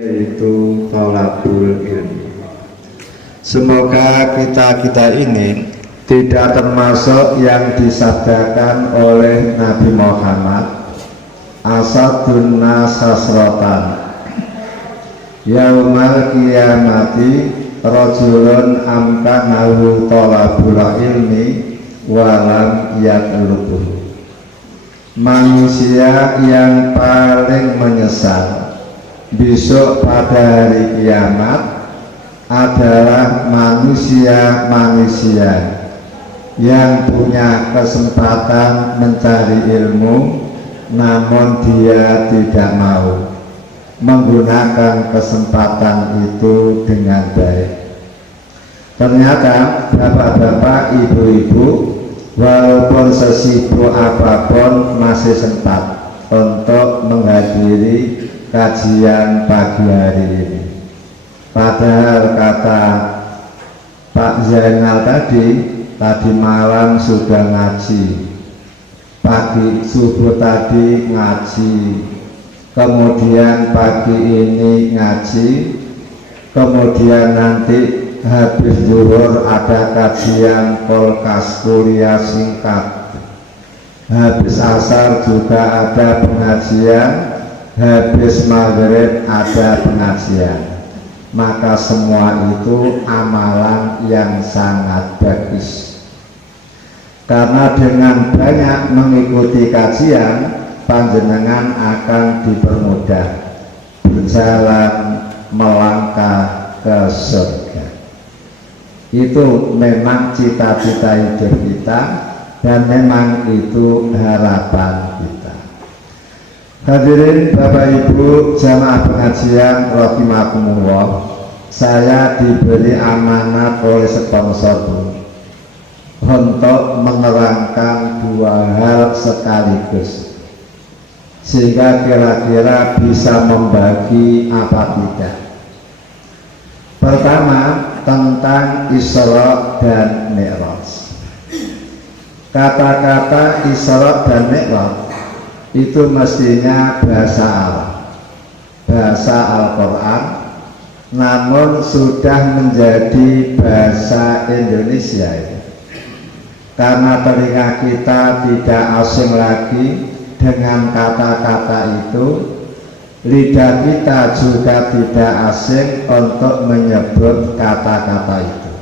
yaitu thalabul ilmi. Semoga kita ini tidak termasuk yang disabdakan oleh Nabi Muhammad, asadun nas hasratan yaumal qiyamati rajulun amkanahu thalabul ilmi walam yatlubuh. Manusia yang paling menyesal besok pada hari kiamat adalah manusia-manusia yang punya kesempatan mencari ilmu, namun dia tidak mau menggunakan kesempatan itu dengan baik. Ternyata bapak-bapak, ibu-ibu, walaupun sesibuk apapun masih sempat untuk menghadiri kajian pagi hari ini. Padahal kata Pak Zainal tadi malam sudah ngaji, pagi subuh tadi ngaji, kemudian pagi ini ngaji, kemudian nanti habis zuhur ada kajian kolkas kuliah singkat, habis asar juga ada pengajian, habis maghrib ada pengajian. Maka semua itu amalan yang sangat bagus, karena dengan banyak mengikuti kajian panjenengan akan dipermudah berjalan melangkah ke surga. Itu memang cita-cita hidup kita dan memang itu harapan kita. Hadirin Bapak Ibu jamaah pengajian rahimakumullah, saya diberi amanat oleh sponsor untuk menerangkan dua hal sekaligus, sehingga kira-kira bisa membagi apa tidak. Pertama, tentang Isra dan Mi'raj. Kata-kata Isra dan Mi'raj itu mestinya bahasa Arab, bahasa Al-Quran, namun sudah menjadi bahasa Indonesia ini. Karena telinga kita tidak asing lagi dengan kata-kata itu, lidah kita juga tidak asing untuk menyebut kata-kata itu.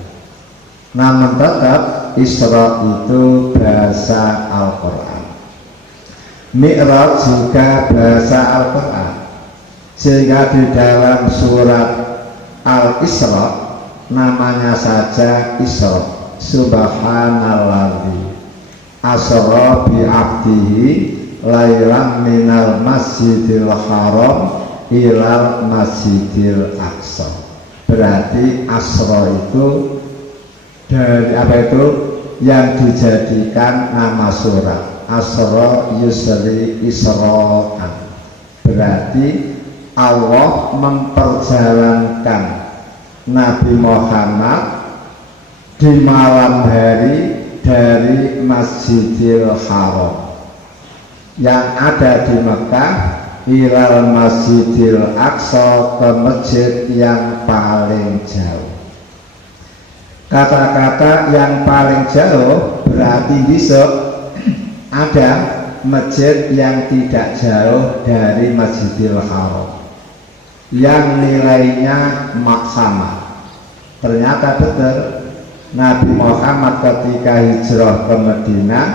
Namun tetap Isra itu bahasa Al-Quran, Mi'raj juga bahasa Al-Quran, sehingga di dalam surat Al-Isra namanya saja Isra. Subhanalladzi asra bi 'abdihi lailan minal masjidil haram ilal masjidil aqsa. Berarti asra itu dari apa itu yang dijadikan nama surat. Asra yusri isra'an, berarti Allah memperjalankan Nabi Muhammad di malam hari dari Masjidil Haram yang ada di Mekah ilal Masjidil Aqsa, ke masjid yang paling jauh. Kata-kata yang paling jauh berarti besok ada masjid yang tidak jauh dari Masjidil Haram yang nilainya maksama. Ternyata betul, Nabi Muhammad ketika hijrah ke Madinah,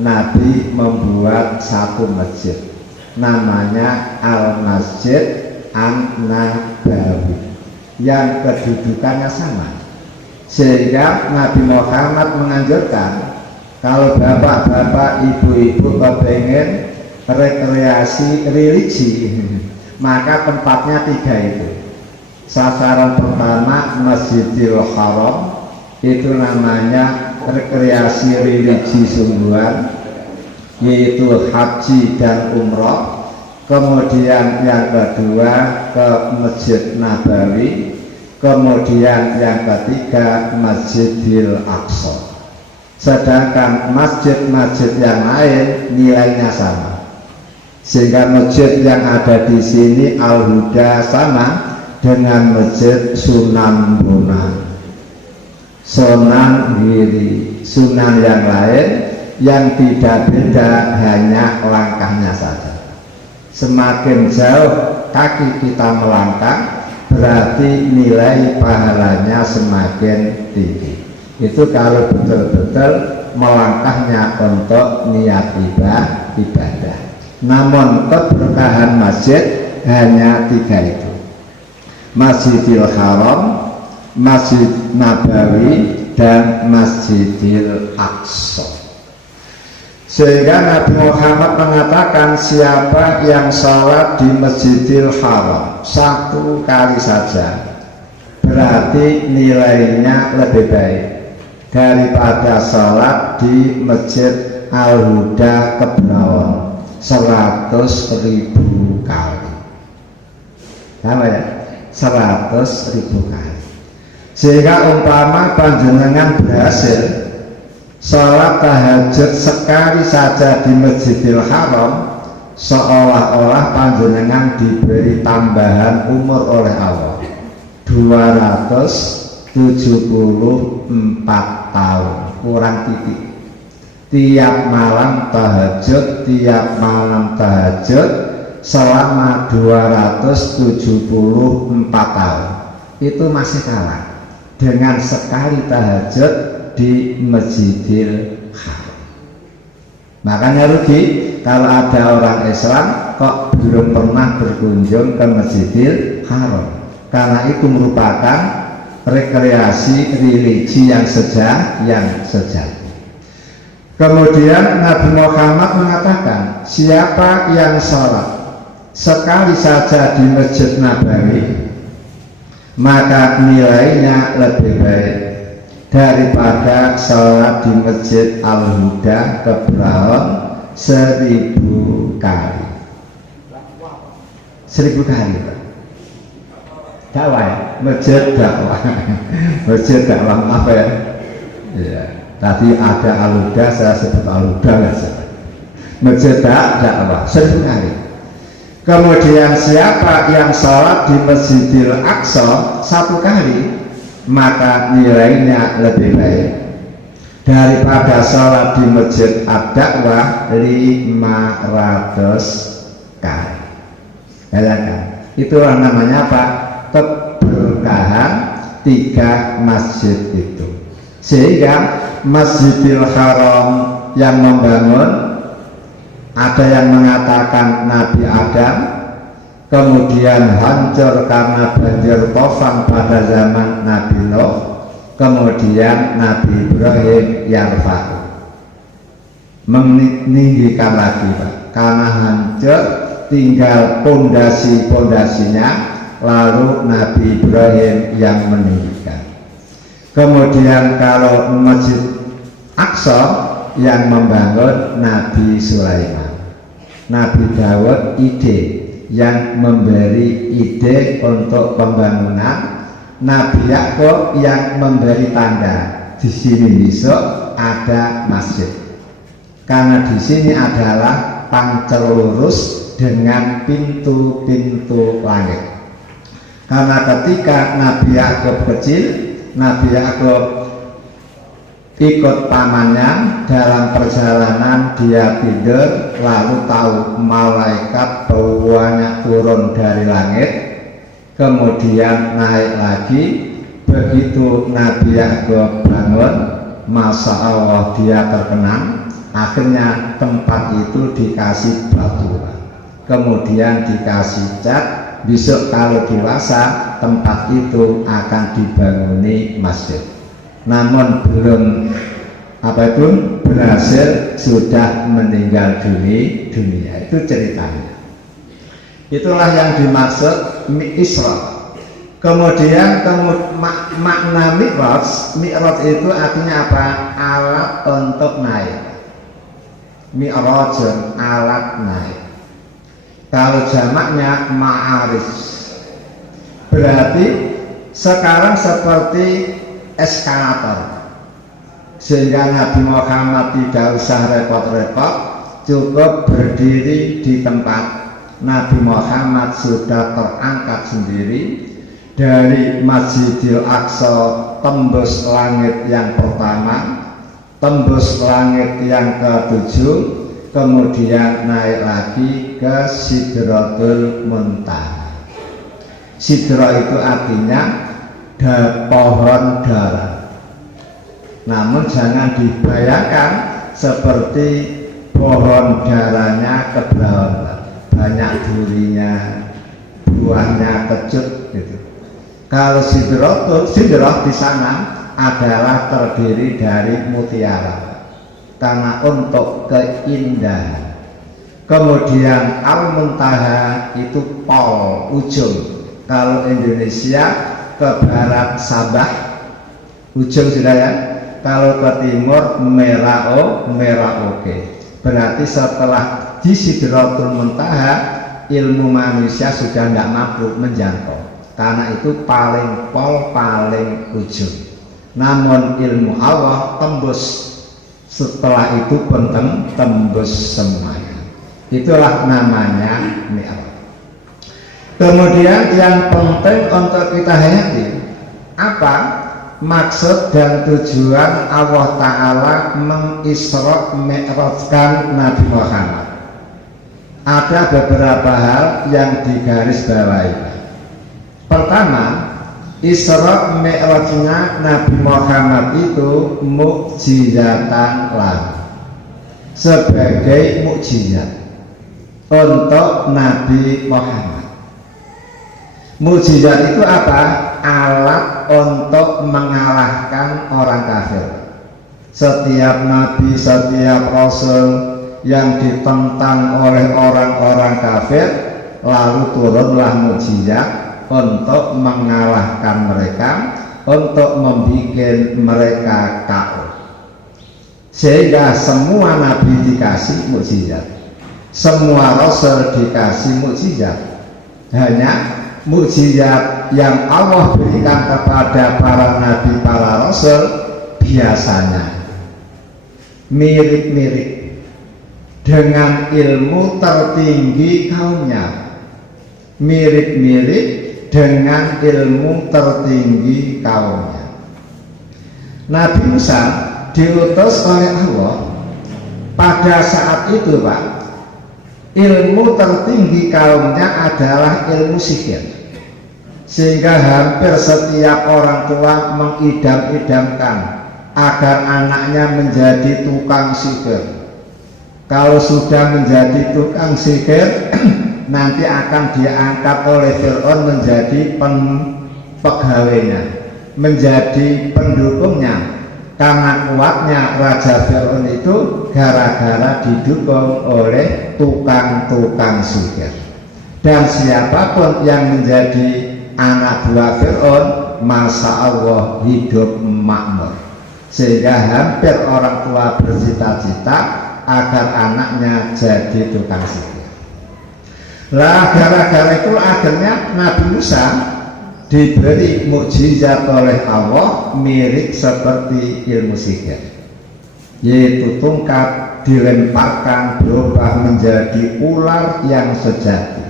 Nabi membuat satu masjid namanya Al-Masjid An-Nabawi yang kedudukannya sama, sehingga Nabi Muhammad menganjurkan kalau bapak-bapak, ibu-ibu kepengen rekreasi religi, maka tempatnya tiga itu. Sasaran pertama Masjidil Haram, itu namanya rekreasi religi sungguhan, yaitu haji dan umroh. Kemudian yang kedua ke Masjid Nabawi, kemudian yang ketiga Masjidil Aqsa. Sedangkan masjid-masjid yang lain nilainya sama. Sehingga masjid yang ada di sini Al-Huda sama dengan masjid Sunan Bonang, Sunan Giri, Sunan yang lain yang tidak beda, hanya langkahnya saja. Semakin jauh kaki kita melangkah, berarti nilai pahalanya semakin tinggi. Itu kalau betul-betul melangkahnya untuk niat ibadah. Namun keberkahan masjid hanya 3 itu: Masjidil Haram, Masjid Nabawi, dan Masjidil Aqsa. Sehingga Nabi Muhammad mengatakan, siapa yang sholat di Masjidil Haram 1 kali saja, berarti nilainya lebih baik daripada sholat di Masjid Al-Huda Kebrawan 100.000 kali. Sama ya? 100.000 kali. Sehingga umpama panjenengan berhasil sholat tahajud sekali saja di Masjidil Haram, seolah-olah panjenengan diberi tambahan umur oleh Allah 274 tahun kurang titik. Tiap malam tahajud selama 274 tahun, itu masih kalah dengan sekali tahajud di Masjidil Haram. Makanya rugi kalau ada orang Islam kok belum pernah berkunjung ke Masjidil Haram, karena itu merupakan rekreasi religi yang sejati. Kemudian Nabi Muhammad mengatakan, siapa yang sholat sekali saja di Masjid Nabawi, maka nilainya lebih baik daripada sholat di Masjid Al-Huda Kebrawan 1000 kali. 1000 kali dakwah ya? Masjid dakwah Masjid dakwah apa ya? Ya, tadi ada Al-Huda, saya sebut Al-Huda nggak salah. Masjid dakwah 1000 kali. Kemudian siapa yang sholat di Masjidil Aqsa 1 kali, maka nilainya lebih baik daripada sholat di Masjid Ad-Dakwah 500 kali. Bayangkan, itulah namanya apa? Keberkahan 3 masjid itu. Sehingga Masjidil Haram yang membangun, ada yang mengatakan Nabi Adam, kemudian hancur karena banjir tofan pada zaman Nabi Nuh, kemudian Nabi Ibrahim yarfa'u, meninggikan lagi Pak, karena hancur tinggal pondasi-pondasinya, lalu Nabi Ibrahim yang meninggikan. Kemudian kalau Masjid Aqsa yang membangun Nabi Sulaiman, Nabi Dawud yang memberi ide untuk pembangunan, Nabi Yakub yang memberi tanda di sini besok ada masjid, karena di sini adalah pancel lurus dengan pintu-pintu langit. Karena ketika Nabi Yakub kecil, Nabi Yakub ikut pamannya dalam perjalanan, dia tidur, lalu tahu malaikat bauannya turun dari langit, kemudian naik lagi. Begitu Nabi Yakub bangun, Masya Allah dia terkenang. Akhirnya tempat itu dikasih batu, kemudian dikasih cat. Besok kalau dewasa, tempat itu akan dibanguni masjid. Namun belum berhasil, sudah meninggal dunia. Itu ceritanya. Itulah yang dimaksud Mi'raj. Kemudian makna Mi'raj itu artinya apa? Alat untuk naik. Mi'rajun, alat naik. Kalau jamaknya ma'arij, berarti sekarang seperti eskalator, sehingga Nabi Muhammad tidak usah repot-repot cukup berdiri di tempat Nabi Muhammad sudah terangkat sendiri dari Masjidil Aqsa, tembus langit yang pertama, tembus langit yang ketujuh, kemudian naik lagi ke Sidratul Muntaha. Sidra itu artinya pohon dara. Namun jangan dibayangkan seperti pohon daranya kebrawan, banyak durinya, buahnya kecut gitu. Kalau sidrah di sana adalah terdiri dari mutiara karena untuk keindahan. Kemudian Al-Muntaha itu pol, ujung. Kalau Indonesia ke barat Sabah, ujung sudah ya. Kalau ke timur Merauke. Berarti setelah di Sidratul Muntaha, ilmu manusia sudah tidak mampu menjangkau, karena itu paling pol, paling ujung. Namun ilmu Allah tembus, setelah itu tembus semuanya. Itulah namanya Mi'raj. Kemudian yang penting untuk kita hayati, apa maksud dan tujuan Allah Ta'ala mengisra mi'rajkan Nabi Muhammad? Ada beberapa hal yang digarisbawahi. Pertama, Isra Mi'rajnya Nabi Muhammad itu mukjizatan lahu, sebagai mukjizat untuk Nabi Muhammad. Mukjizat itu apa? Alat untuk mengalahkan orang kafir. Setiap nabi, setiap rasul yang ditentang oleh orang-orang kafir, lalu turunlah mukjizat untuk mengalahkan mereka, untuk membuat mereka kafir. Sehingga semua nabi dikasih mukjizat, semua rasul dikasih mukjizat. Hanya mukjizat yang Allah berikan kepada para nabi, para rasul biasanya mirip-mirip dengan ilmu tertinggi kaumnya, mirip-mirip dengan ilmu tertinggi kaumnya. Nabi Musa diutus oleh Allah pada saat itu, Pak. Ilmu tertinggi kaumnya adalah ilmu sihir, sehingga hampir setiap orang tua mengidam-idamkan agar anaknya menjadi tukang sihir. Kalau sudah menjadi tukang sihir, nanti akan diangkat oleh Fir'aun menjadi pegawainya, menjadi pendukungnya. Karena kuatnya Raja Fir'aun itu gara-gara didukung oleh tukang-tukang sihir. Dan siapapun yang menjadi anak buah Fir'aun, Masya Allah hidup makmur. Sehingga hampir orang tua bercita-cita agar anaknya jadi tukang sihir. Lah gara-gara itu akhirnya Nabi Musa diberi mukjizat oleh Allah mirip seperti ilmu sihir, yaitu tongkat dilemparkan berubah menjadi ular yang sejati,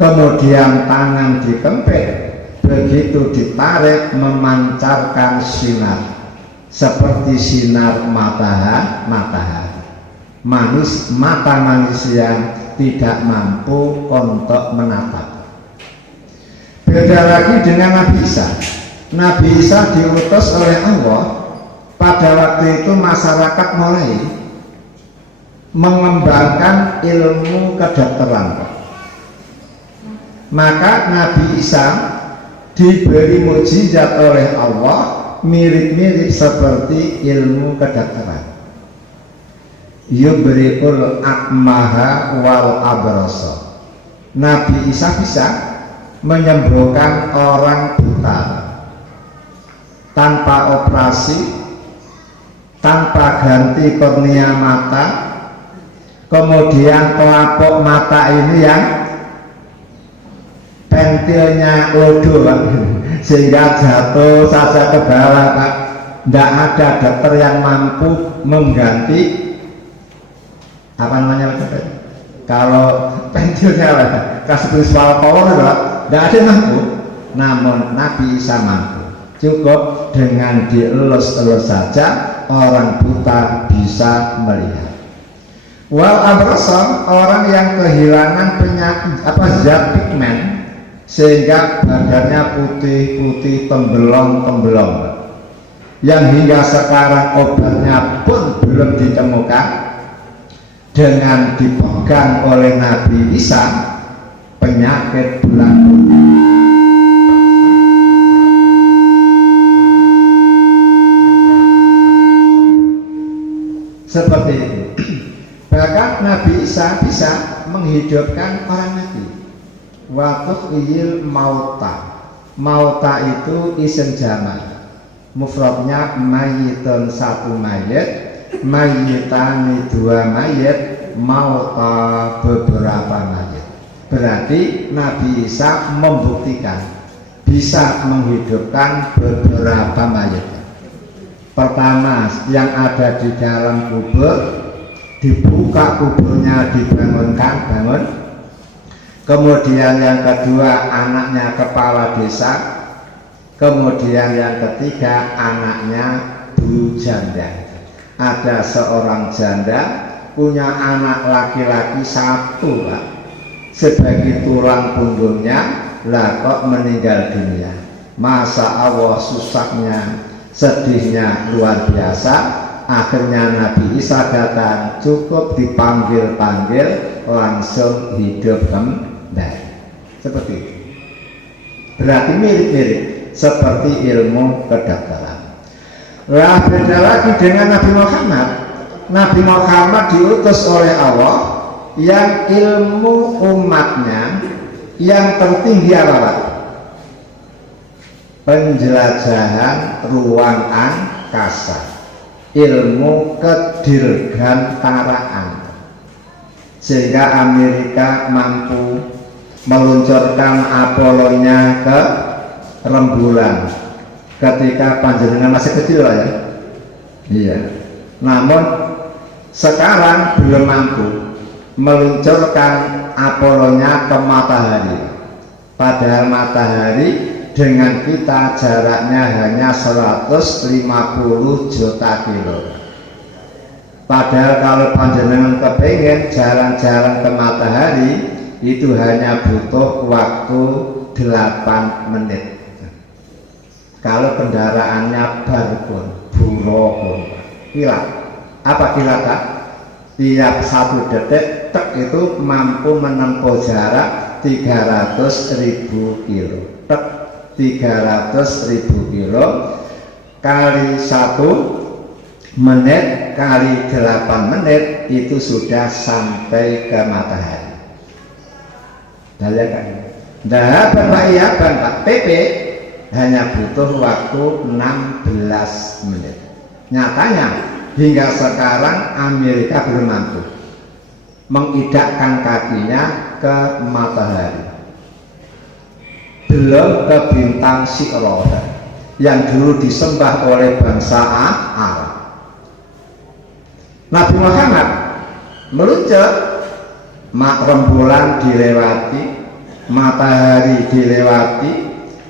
kemudian tangan dikempit, begitu ditarik memancarkan sinar seperti sinar matahari. Mata manusia tidak mampu untuk menatap. Beda lagi dengan Nabi Isa. Nabi Isa diutus oleh Allah. Pada waktu itu masyarakat mulai mengembangkan ilmu kedokteran. Maka Nabi Isa diberi mukjizat oleh Allah mirip-mirip seperti ilmu kedokteran. Yubri'ul akmaha wal abrasa. Nabi Isa bisa menyembuhkan orang buta tanpa operasi, tanpa ganti kornea mata. Kemudian pelapuk mata ini yang pentilnya lodo, Pak, sehingga jatuh saja ke bawah, Pak. Tidak ada dokter yang mampu mengganti apa namanya, kalau pentilnya kasih spiritual power tidak ada mampu, namun Nabi Isa mampu. Cukup dengan dielus-elus saja orang buta bisa melihat. Wal abrasam, orang yang kehilangan penyakit zat pigmen sehingga badannya putih-putih tembelong-tembelong, yang hingga sekarang obatnya pun belum ditemukan, dengan dipegang oleh Nabi Isa penyakit bulan putih seperti itu. Bahkan Nabi Isa bisa menghidupkan orang mati. Waktu iyil mauta, mauta itu isim jamak, mufradnya mayitun satu mayit, mayitani dua mayit, mauta beberapa mayit. Berarti Nabi Isa membuktikan bisa menghidupkan beberapa mayit. Pertama, yang ada di dalam kubur dibuka kuburnya, dibangunkan, bangun. Kemudian yang kedua, anaknya kepala desa. Kemudian yang ketiga, anaknya bujanda. Ada seorang janda punya anak laki-laki satu, Pak. Sebagai tulang punggungnya, lah kok meninggal dunia. Masa Allah, susahnya, sedihnya luar biasa. Akhirnya Nabi Isa datang, cukup dipanggil-panggil langsung hidup kembali. Seperti itu. Berarti mirip-mirip seperti ilmu kedokteran. Lah beda lagi dengan Nabi Muhammad. Nabi Muhammad diutus oleh Allah yang ilmu umatnya yang tertinggi apa? Penjelajahan ruang angkasa, ilmu kedirgantaraan, sehingga Amerika mampu meluncurkan Apollo-nya ke rembulan ketika panjenengan masih kecil ya. Iya. Namun sekarang belum mampu meluncurkan Apollo-nya ke matahari. Padahal matahari dengan kita jaraknya hanya 150 juta kilo. Padahal kalau panjenengan kepengen jalan-jalan ke matahari itu hanya butuh waktu 8 menit. Kalau kendaraannya barpun, burukun, kilat. Apa kilat? Tiap 1 detik tek itu mampu menempuh jarak 300.000 kilo. Tek 300.000 kilo kali 1 menit kali 8 menit itu sudah sampai ke matahari. Bayangkan. Nah, Bapak iya, Bapak PP hanya butuh waktu 16 menit. Nyatanya hingga sekarang Amerika belum mampu mengidakkan kakinya ke matahari, belum ke bintang Siro yang dulu disembah oleh bangsa Arab. Nabi Muhammad meluncur, rembulan dilewati, matahari dilewati,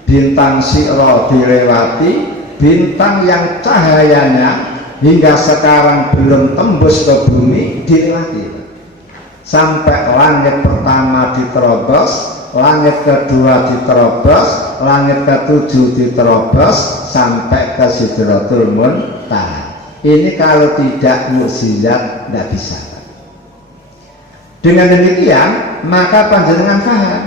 bintang Siro dilewati, bintang yang cahayanya hingga sekarang belum tembus ke bumi dilewati. Sampai langit pertama diterobos, langit kedua diterobos, langit ketujuh diterobos, sampai ke Sidratul Muntaha. Ini kalau tidak mukjizat tidak bisa. Dengan demikian maka panjenengan paham,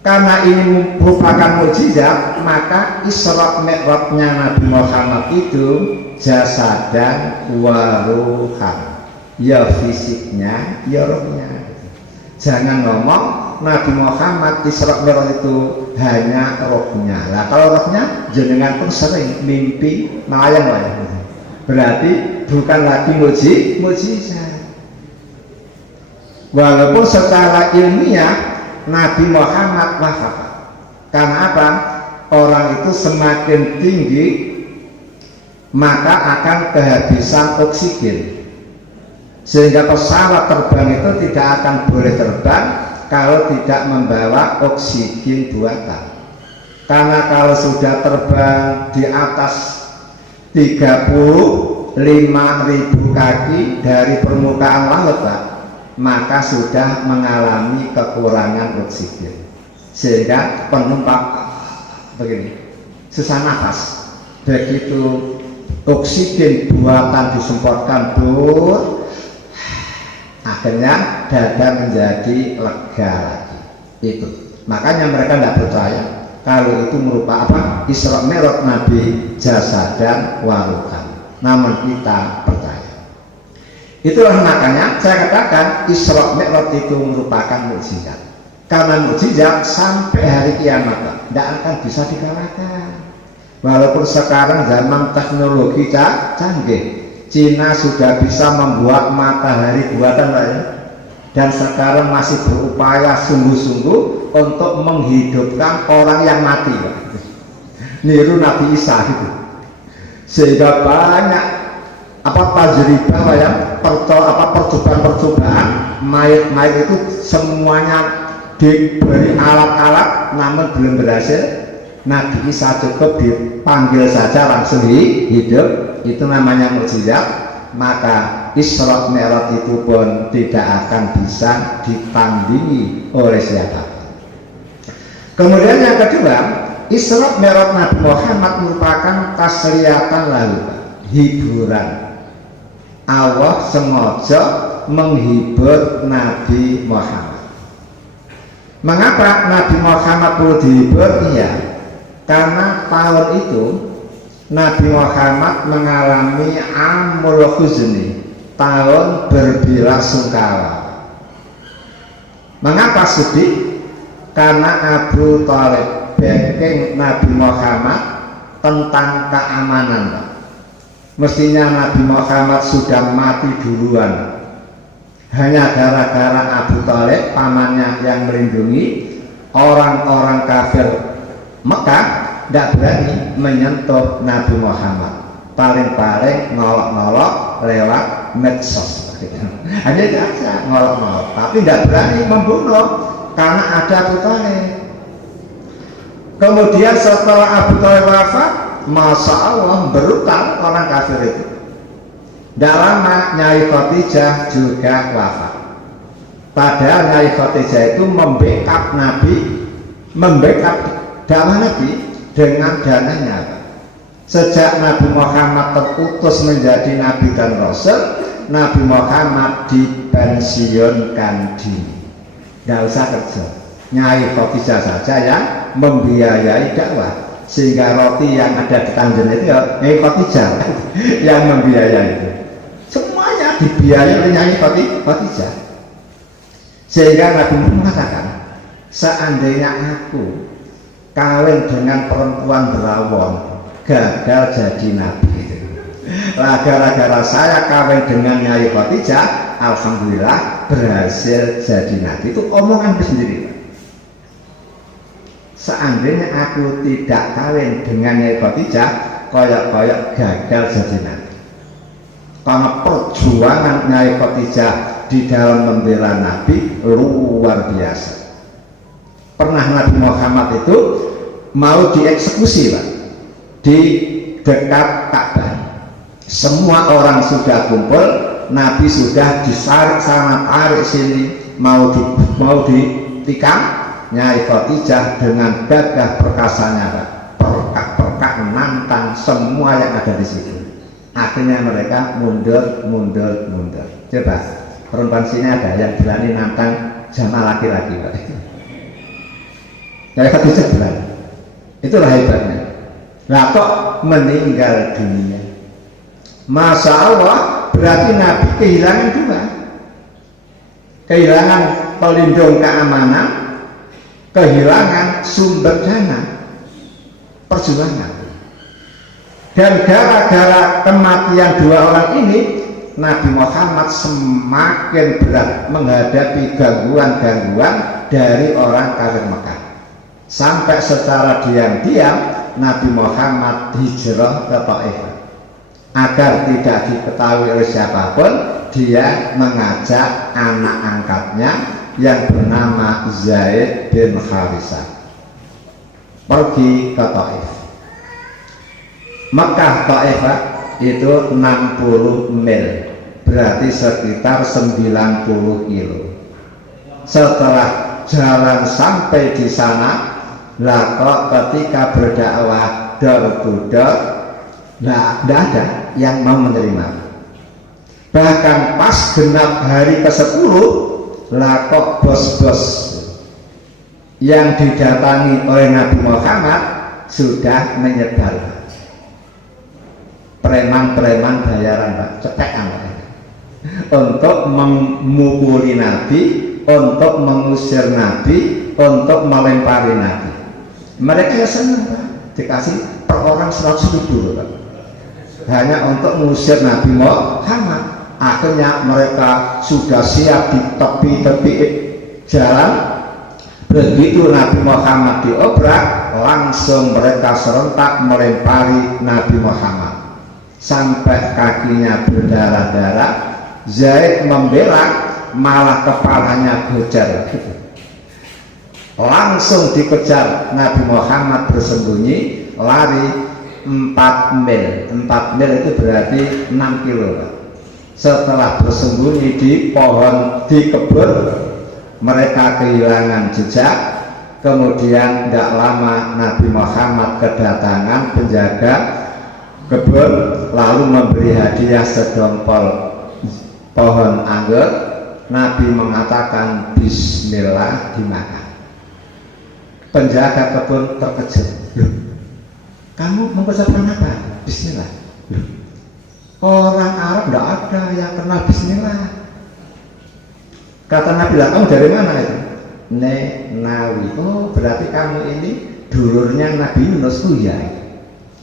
karena ini merupakan mukjizat, maka Isra Mi'rajnya Nabi Muhammad itu jasadan wa ruhan, ya fisiknya ya rohnya. Jangan ngomong Nabi Muhammad Isra Mi'raj itu hanya rohnya. Lah kalau rohnya jenengan pun sering mimpi melayang-layang, berarti bukan lagi mukjizat. Walaupun secara ilmiah Nabi Muhammad wafat. Karena apa? Orang itu semakin tinggi maka akan kehabisan oksigen. Sehingga pesawat terbang itu tidak akan boleh terbang kalau tidak membawa oksigen buatan. Karena kalau sudah terbang di atas 35.000 kaki dari permukaan laut, Pak, maka sudah mengalami kekurangan oksigen. Sehingga penumpang begini, susah nafas. Begitu oksigen buatan disemprotkan, akhirnya dada menjadi lega lagi. Itu makanya mereka tidak percaya kalau itu merupakan Isra Mi'raj Nabi jasadan wa ruhan. Namun kita percaya. Itulah makanya saya katakan Isra Mi'raj itu merupakan mukjizat. Karena mukjizat sampai hari kiamat tidak akan bisa dikalahkan. Walaupun sekarang zaman teknologi canggih, Cina sudah bisa membuat matahari buatan, Pak, ya? Dan sekarang masih berupaya sungguh-sungguh untuk menghidupkan orang yang mati, Pak. Niru Nabi Isa itu. Sehingga banyak tajribah, Pak, ya, percobaan-percobaan mayat-mayat itu semuanya diberi alat-alat namun belum berhasil. Nabi Isa cukup dipanggil saja langsung hidup. Itu namanya mukjizat. Maka Isra Mi'raj itu pun tidak akan bisa ditandingi oleh siapapun. Kemudian yang kedua, Isra Mi'raj Nabi Muhammad merupakan tasliyatan lalu, hiburan. Allah sengaja menghibur Nabi Muhammad. Mengapa Nabi Muhammad perlu dihibur? Iya, karena tahun itu Nabi Muhammad mengalami amul huzni, tahun berbelasungkawa. Mengapa sedih? Karena Abu Thalib backing Nabi Muhammad tentang keamanan. Mestinya Nabi Muhammad sudah mati duluan. Hanya gara-gara Abu Thalib pamannya yang melindungi, orang-orang kafir Mekah tidak berani menyentuh Nabi Muhammad. Paling-paling ngolok-ngolok lewat medsos. Hanya saja ngolok-ngolok, tapi tidak berani membunuh karena ada Abu Thalib. Kemudian setelah Abu Thalib wafat, Masya Allah brutal orang kafir itu. Tidak lama Nyai Khadijah juga wafat. Padahal Nyai Khadijah itu membackup Nabi, membackup dakwah Nabi dengan dananya. Sejak Nabi Muhammad terputus menjadi Nabi dan Rasul, Nabi Muhammad dipensiunkan dini. Tidak usah kerja, Nyai Khadijah saja yang membiayai dakwah. Sehingga roti yang ada di Tanjung itu ya Nyai Khadijah yang membiayai itu. Semuanya dibiayai oleh Nyai Khadijah. Sehingga Nabi Muhammad mengatakan, seandainya aku kawin dengan perempuan berawon, gagal jadi nabi. Lah gara-gara saya kawin dengan Nyai Khadijah, alhamdulillah berhasil jadi nabi. Itu omongan sendiri. Seandainya aku tidak kawin dengan Nyai Khadijah, koyok-koyok gagal jadi nabi. Karena perjuangan Nyai Khadijah di dalam membela nabi luar biasa. Pernah Nabi Muhammad itu mau dieksekusi, Pak, di dekat Ka'bah. Semua orang sudah kumpul, Nabi sudah disarik sana tarik sini, mau ditikam. Nyai Khadijah dengan gagah perkasanya, Pak, perkak nantang semua yang ada di situ. Akhirnya mereka mundur. Coba perempuan sini ada yang berani nantang jamaah laki-laki, Pak. Nyai Khadijah berani. Itulah hebatnya. Nah kok meninggal dunia? Masya Allah, berarti Nabi kehilangan dua. Kehilangan pelindung keamanan, kehilangan sumber dana perjuangan. Dan gara-gara kematian dua orang ini, Nabi Muhammad semakin berat menghadapi gangguan-gangguan dari orang kafir Mekah. Sampai secara diam-diam Nabi Muhammad hijrah ke Taif. agar tidak diketahui oleh siapapun, dia mengajak anak angkatnya yang bernama Zaid bin Harisah pergi ke Taif. Mekah Taif itu 60 mil, berarti sekitar 90 kilo. Setelah jalan sampai di sana, lah kok ketika berdakwah door to door, tidak ada yang mau menerima. Bahkan pas genap hari ke-10, lah kok bos-bos yang didatangi oleh Nabi Muhammad sudah menyebar. Preman-preman bayaran, Pak, cetekan untuk memukuli Nabi, untuk mengusir Nabi, untuk melempari Nabi. Mereka ya senang, Pak, dikasih per orang 100.000, Pak, hanya untuk mengusir Nabi Muhammad. Akhirnya mereka sudah siap di tepi-tepi jalan. Begitu Nabi Muhammad diobrak, langsung mereka serentak melempari Nabi Muhammad sampai kakinya berdarah-darah. Zaid membela, malah kepalanya bocor. Langsung dikejar. Nabi Muhammad bersembunyi, lari 4 mil. 4 mil itu berarti 6 kilo. Setelah bersembunyi di pohon, di kebun, mereka kehilangan jejak. Kemudian tidak lama Nabi Muhammad kedatangan penjaga kebun, lalu memberi hadiah sedompol pohon anggur. Nabi mengatakan Bismillah, dimakan. Penjaga kebun terkejut. Loh, kamu mengucapkan apa? Bismillah. Loh, orang Arab tidak ada yang kenal Bismillah. Kata Nabi, lah kamu dari mana itu? Nawi. Oh, berarti kamu ini dulurnya Nabi Yunus. Ya.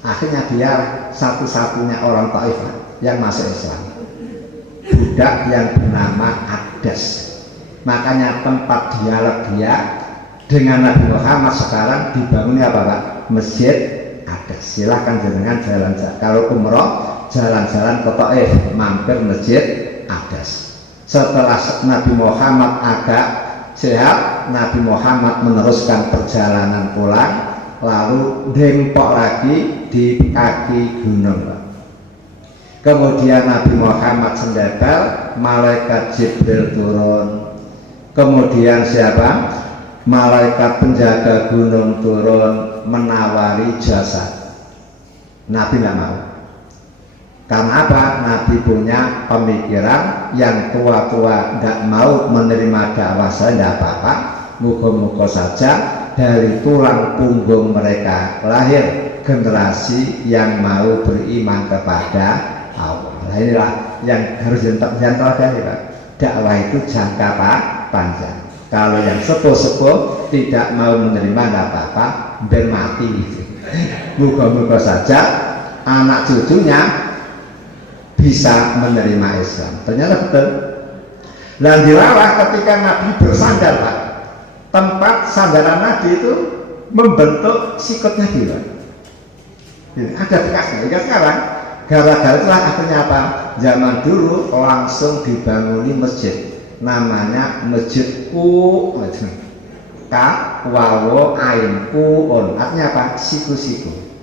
Akhirnya dia satu-satunya orang Taif yang masuk Islam, budak yang bernama Adas. Makanya tempat dialog dia dengan Nabi Muhammad sekarang dibangunnya apa, Pak? Masjid Adas. Silahkan jenengan jalan-jalan, kalau umroh jalan-jalan ke Taif, mampir Masjid Adas. Setelah Nabi Muhammad agak sehat, Nabi Muhammad meneruskan perjalanan pulang, lalu dempok lagi di kaki gunung. Kemudian Nabi Muhammad sendepel, malaikat Jibril turun. Kemudian siapa? Malaikat penjaga gunung turun menawari jasad. Nabi tidak mau. Karena apa? Nabi punya pemikiran, yang tua-tua tidak mau menerima dakwah saya tidak apa-apa, muka-muka saja dari tulang punggung mereka lahir generasi yang mau beriman kepada Allah. Nah, inilah yang harus diteladahi, Pak. Dakwah itu jangka panjang. Kalau yang sepuh-sepuh tidak mau menerima tidak apa-apa, ben mati. Muka-muka saja anak cucunya bisa menerima Islam. Ternyata betul. Dan dilalah ketika Nabi bersandar, Pak, tempat sandaran Nabi itu membentuk sikut Nabi, Pak. Ada bekasnya. Hingga sekarang gara-gara itulah akhirnya apa? Zaman dulu langsung dibanguni masjid, namanya Masjid Ku, Wawo Ain Kuon, artinya apa? Siku-siku.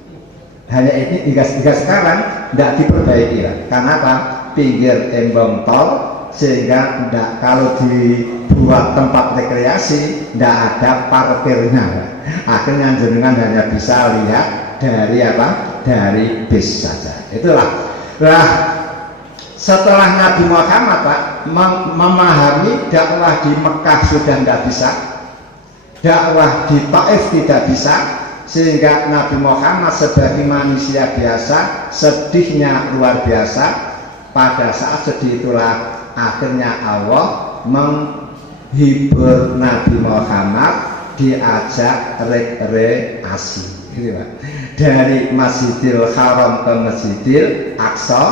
Hanya ini hingga sekarang tidak diperbaiki, Pak. Karena apa? Pinggir embong tol, sehingga tidak, kalau dibuat tempat rekreasi tidak ada parkirnya, Pak. Akhirnya jenengan hanya bisa lihat dari apa? Dari bis saja. Itulah. Nah, setelah Nabi Muhammad, Pak, memahami dakwah di Mekah sudah tidak bisa, dakwah di Taif tidak bisa, sehingga Nabi Muhammad sebagai manusia biasa sedihnya luar biasa. Pada saat sedih itulah akhirnya Allah menghibur Nabi Muhammad, diajak rekreasi, gitu, Pak. Dari Masjidil Haram ke Masjidil Aqsa,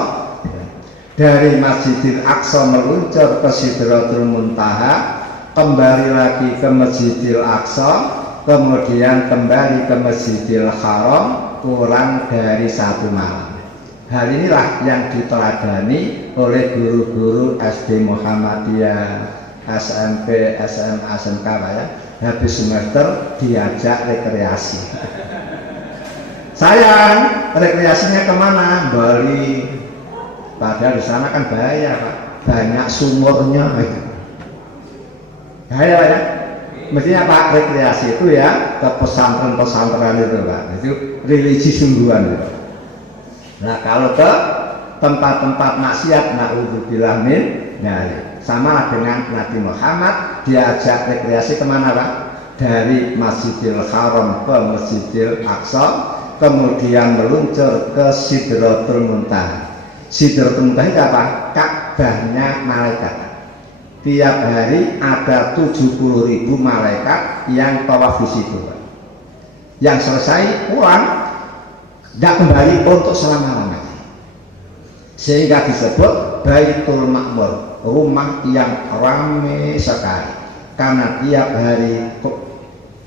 dari Masjidil Aqsa meluncur ke Sidratul Muntaha, kembali lagi ke Masjidil Aqsa, kemudian kembali ke Masjidil Haram, kurang dari 1 malam. Hal inilah yang diteladani oleh guru-guru SD Muhammadiyah, SMP, SMA, SMK ya. Habis semester diajak rekreasi. Sayang, rekreasinya kemana? Bali. Padahal di sana kan bahaya Pak, banyak sumurnya itu. Bahaya Pak ya. Mestinya Pak rekreasi itu ya ke pesantren-pesantren itu Pak. Itu religi sungguhan gitu. Nah kalau ke tempat-tempat maksiat, naudzubillah min dzalik. Sama dengan Nabi Muhammad diajak rekreasi kemana Pak? Dari Masjidil Haram ke Masjidil Aqsa, kemudian meluncur ke Sidratul Muntaha. Sidratul Muntaha itu apa? Ka'bahnya malaikat. Tiap hari ada 70.000 malaikat yang tawaf di situ. Yang selesai pulang, tidak kembali untuk selama-lamanya. Sehingga disebut Baitul Ma'mur, rumah yang ramai sekali. Karena tiap hari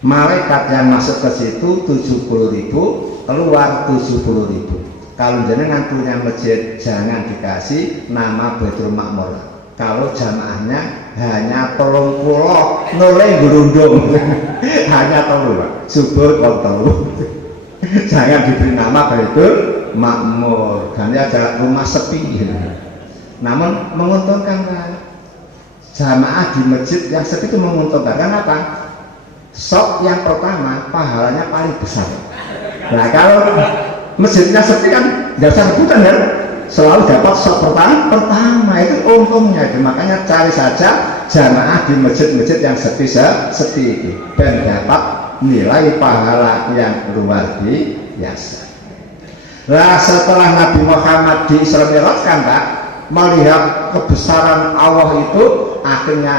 malaikat yang masuk ke situ 70.000, keluar 70.000. Kalau jenengan punya masjid jangan dikasih nama Baitul Ma'mur. Kalau jamaahnya hanya 30 noleng berundung, hanya 30 subur kalau 30. Jangan diberi nama Baitul Ma'mur, hanya jarak rumah sepi. Namun menguntungkan kan? Jamaah di masjid yang sepi itu menguntungkan. Kenapa? Sok yang pertama pahalanya paling besar. Nah kalau masjidnya sepi kan nggak usah rebutan kan, selalu dapat sok pertama itu untungnya. Makanya cari saja jamaah di masjid-masjid yang sepi itu dan dapat nilai pahala yang luar biasa. Nah setelah Nabi Muhammad di Isra Mi'raj kan Pak, melihat kebesaran Allah itu, akhirnya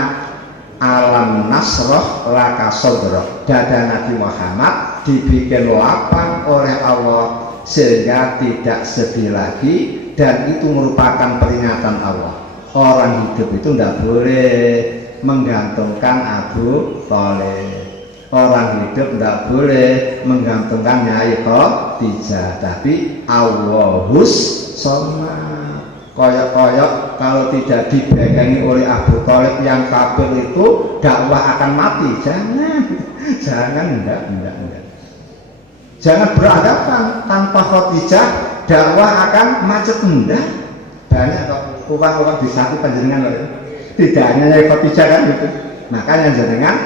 alam nasroh laka sodroh, dada Nabi Muhammad dibikin lapang oleh Allah sehingga tidak sedih lagi. Dan itu merupakan peringatan Allah, orang hidup itu tidak boleh menggantungkan Abu Thalib, orang hidup tidak boleh menggantungkan Nyai Khadijah, tapi Allahus Shomad. Koyok-koyok kalau tidak dipegangi oleh Abu Thalib yang kafir itu, dakwah akan mati. Jangan, enggak. Jangan beranggapan tanpa Khadijah dakwah akan macet, enggak. Banyak kok uang-uang di satu panjenengan loh. Tidak hanya Nyai Khadijah kan gitu. Makanya jenengan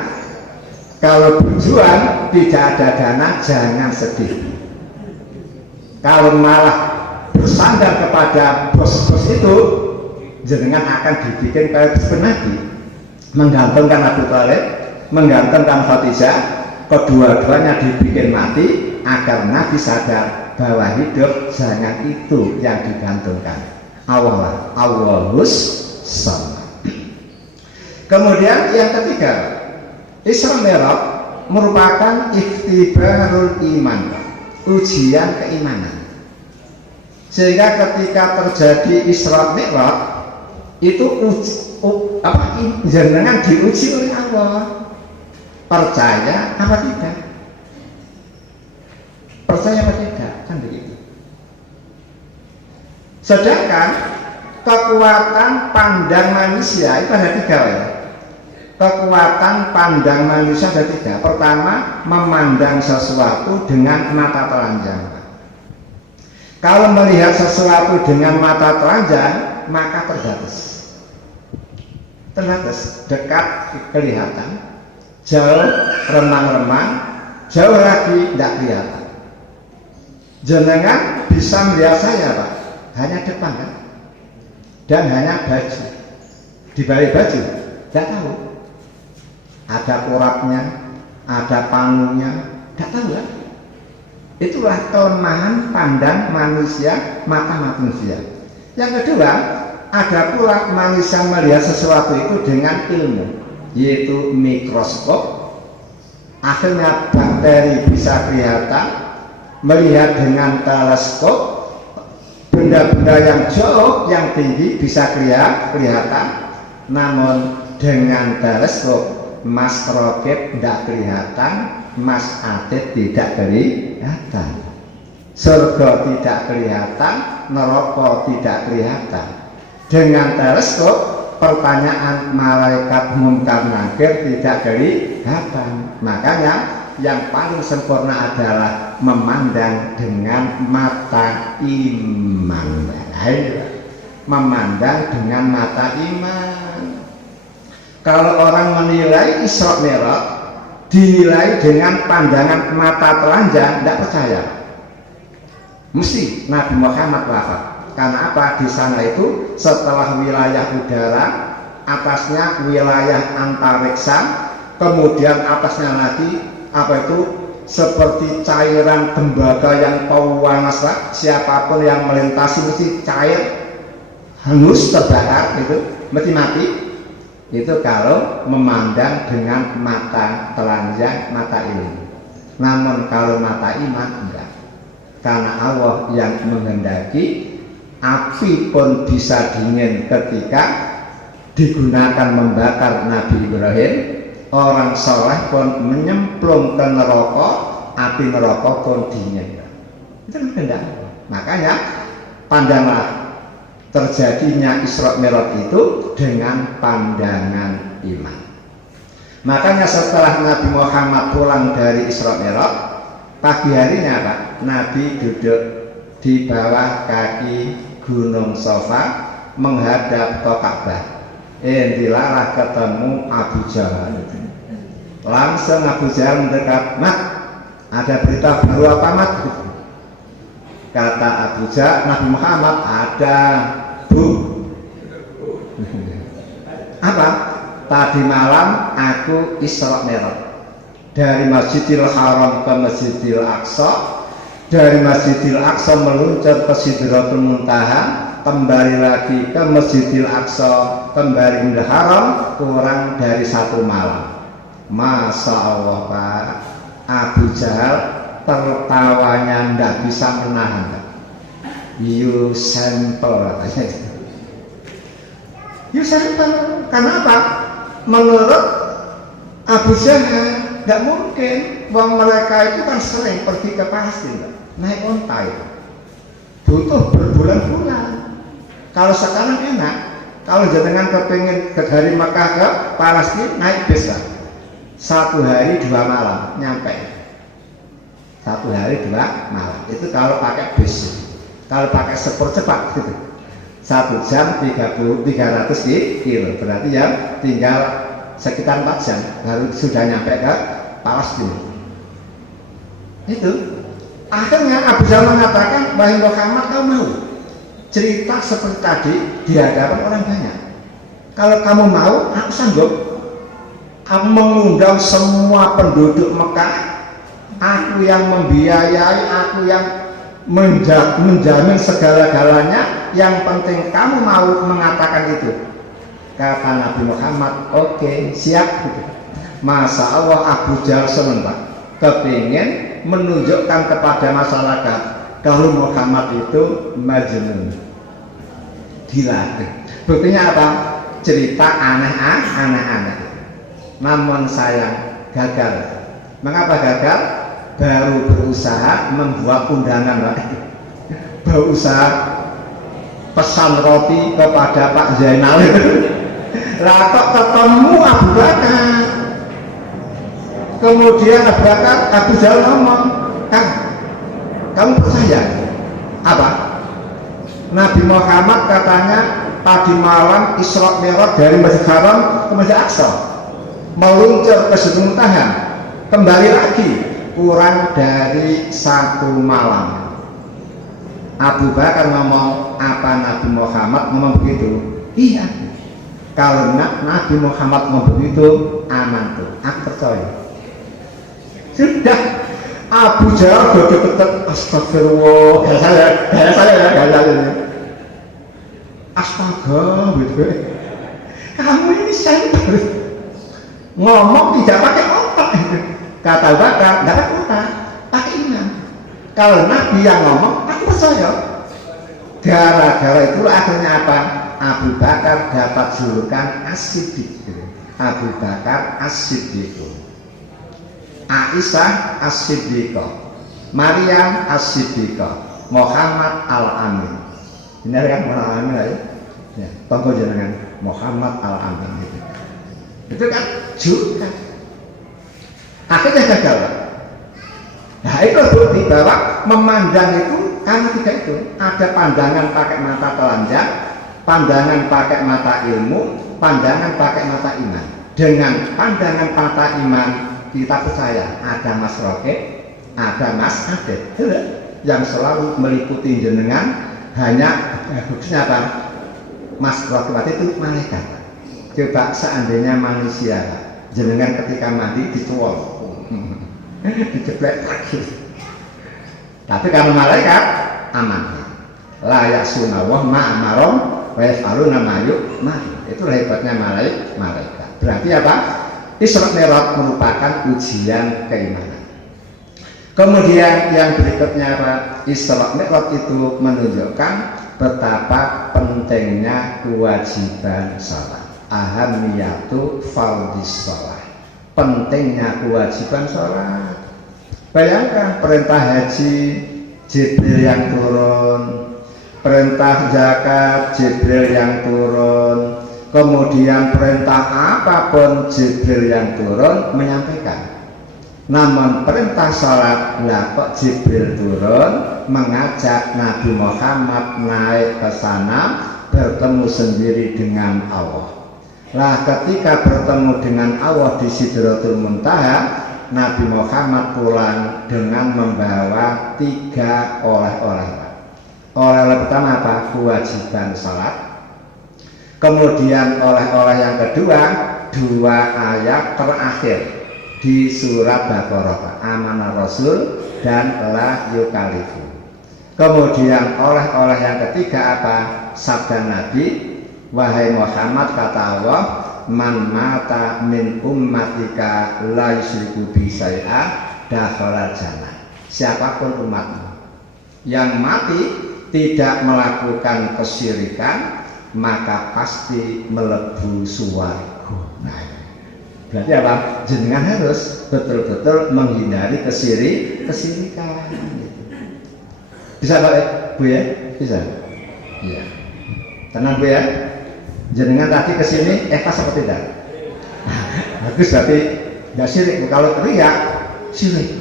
kalau berjuang tidak ada dana jangan sedih. Kalau malah bersandar kepada bos-bos itu, jenengan akan dibikin kayak Nabi, menggantungkan Abu Thalib, menggantungkan Khadijah, kedua-duanya dibikin mati agar Nabi sadar bahwa hidup jangan itu yang digantungkan, Allah, Allahus Shomad. Kemudian yang ketiga, Isra Mi'raj merupakan ikhtibarul iman, ujian keimanan. Sehingga ketika terjadi Isra Mi'raj itu jenengan diuji oleh Allah, percaya apa tidak? Percaya apa tidak? Kan begitu. Sedangkan kekuatan pandang manusia itu ada tiga ya. Kekuatan pandang manusia ada tiga. Pertama, memandang sesuatu dengan mata telanjang. Kalau melihat sesuatu dengan mata telanjang, maka terbatas, dekat kelihatan, jauh remang-remang, jauh lagi tidak kelihatan. Jenengan bisa melihat saya Pak, hanya depan kan, dan hanya baju. Di balik baju, tidak tahu. Ada uratnya, ada panggungnya, tidak tahu kan. Itulah kelemahan pandang manusia, mata manusia. Yang kedua, ada pula manusia melihat sesuatu itu dengan ilmu, yaitu mikroskop. Akhirnya bakteri bisa kelihatan, melihat dengan teleskop, benda-benda yang jauh, yang tinggi bisa kelihatan. Namun dengan teleskop, makroskop tidak kelihatan, Mas Atit tidak kelihatan. surga tidak kelihatan, neraka tidak kelihatan. Dengan teleskop, pertanyaan malaikat munkar nakir tidak kelihatan. Makanya yang paling sempurna adalah memandang dengan mata iman. Memandang dengan mata iman. Kalau orang menilai Isra Mi'raj dinilai dengan pandangan mata telanjang, tidak percaya. Mesti Nabi Muhammad wafat. Karena apa? Di sana itu setelah wilayah udara, atasnya wilayah antariksa, kemudian atasnya lagi apa itu seperti cairan tembaga yang panas. Siapapun yang melintasi mesti cair, hangus, terbakar, itu mesti mati. Itu kalau memandang dengan mata telanjang, mata ilmu. Namun kalau mata iman enggak, karena Allah yang menghendaki. Api pun bisa dingin ketika digunakan membakar Nabi Ibrahim. Orang soleh pun menyemplung ke neraka, api neraka pun dingin. Itu kehendak. Makanya pandanglah terjadinya Isra Mi'raj itu dengan pandangan iman. Makanya setelah Nabi Muhammad pulang dari Isra Mi'raj, pagi harinya Pak, Nabi duduk di bawah kaki Gunung Safa menghadap ke Ka'bah. Dilarang ketemu Abu Jahal. Langsung Abu Jahal mendekat, "Mat, ada berita baru apa, Mat?" Kata Abu Jahal, "Nabi Muhammad ada, Bu." Apa? "Tadi malam aku Isra Mi'raj dari Masjidil Haram ke Masjidil Aqsa. Dari Masjidil Aqsa meluncur ke Sidratul Muntaha, kembali lagi ke Masjidil Aqsa, kembali ke Haram, kurang dari 1 malam." Masya Allah Pak, Abu Jahal tertawanya tidak bisa menahan Pak. You sampel katanya. You sampel, kenapa? Menurut Abu Jahal tidak mungkin. Wong mereka itu kan sering pergi ke Palestina, naik onta itu butuh berbulan-bulan. Kalau sekarang enak, kalau jenengan kepingin dari Makkah ke Palestina naik bis kan, 1 hari 2 malam nyampe. 1 hari 2 malam itu kalau pakai bis. Kalau pakai sepur cepat gitu, 1 jam 300 kilo, berarti ya tinggal sekitar 4 jam baru sudah nyampe ke Palestina. Itu akhirnya Abu Jahal mengatakan, "Wahai Muhammad, kau mau cerita seperti tadi di hadapan orang banyak? Kalau kamu mau, aku sanggup. Aku mengundang semua penduduk Mekah, aku yang membiayai, aku yang menjamin segala-galanya. Yang penting kamu mau mengatakan itu." Kata Nabi Muhammad, "Oke, siap." Masya Allah, Abu Jahal sebentar kepingin menunjukkan kepada masyarakat kalau Muhammad itu majnun, gila. Buktinya apa? Cerita aneh-aneh. Namun sayang gagal. Mengapa gagal? Baru berusaha membuat undangan lagi, berusaha pesan roti kepada Pak Zainal. Lah kok ketemu Abu Bakar. Kemudian Abu Jahal ngomong, "Kang, kamu percaya apa? Nabi Muhammad katanya tadi malam Isra Mi'raj dari Masjid Haram ke Masjid Aqsa, meluncur ke Sidratul Muntaha, kembali lagi kurang dari 1 malam." Abu Bakar ngomong, "Apa Nabi Muhammad ngomong begitu?" "Iya." "Kalau Nabi Muhammad ngomong begitu, aman tuh, aku percaya." Sudah, Abu Jahal deket-deket, astagfirullah, gaya saya. Astaga, gitu. Kamu ini sampel, ngomong tidak pakai otak. Kata Bakar, tidak pakai otak, pakai iman. Kalau Nabi yang ngomong, aku percaya. Gara-gara itu akhirnya apa? Abu Bakar dapat julukan As-Siddiq. Abu Bakar As-Siddiq, Aisyah As-Siddiqah. Maryam As-Siddiqah, Muhammad Al-Amin. Ini kan Al-Amin ya. Ya, tonggo jenengan Muhammad Al-Amin gitu. Itu kan juga. Akhirnya gagal. Nah itu bukti bahwa memandang itu karena tiga itu. Ada pandangan pakai mata telanjang, pandangan pakai mata ilmu, pandangan pakai mata iman. Dengan pandangan mata iman kita percaya ada Mas Roke, ada Mas Adit yang selalu meliputi jenengan. Hanya buktinya apa? Mas Roke itu malaikat. Coba seandainya manusia, jenengan ketika mandi dituang, dijeblek lagi. Tapi karena malaikat aman. Layak sunawah ma'amarom wa yaf'aluna ma yu'mar. Itu hebatnya malaikat. Berarti apa? Isra Mi'raj merupakan ujian keimanan. Kemudian yang berikutnya apa? Isra Mi'raj itu menunjukkan betapa pentingnya kewajiban salat. Ahamiyatu fardhis shalah. Pentingnya kewajiban salat. Bayangkan perintah haji Jibril yang turun, perintah zakat Jibril yang turun, kemudian perintah apapun Jibril yang turun menyampaikan. Namun perintah salat lah kok Jibril turun mengajak Nabi Muhammad naik ke sana bertemu sendiri dengan Allah. Lah ketika bertemu dengan Allah di Sidratul Muntaha, Nabi Muhammad pulang dengan membawa 3 oleh-oleh. Oleh-oleh pertama apa? Kewajiban salat. Kemudian oleh-oleh yang kedua 2 ayat terakhir di surat Baqarah, Amanah Rasul dan La Yukalifu. Kemudian oleh-oleh yang ketiga apa? Sabda Nabi, wahai Muhammad, kata Allah, man mata min ummatika la yusyriku bi syai'a dakhala jannah. Siapapun umatmu yang mati tidak melakukan kesyirikan, maka pasti melebu surga. Nah, berarti apa? Jenengan harus betul-betul menghindari kesyirikan. Bisa Pak Bu ya? Bisa? Iya. Tenang Bu ya. Jenengan tadi kesini ikhlas apa tidak? Bagus, berarti nggak syirik. Kalau teriak syirik,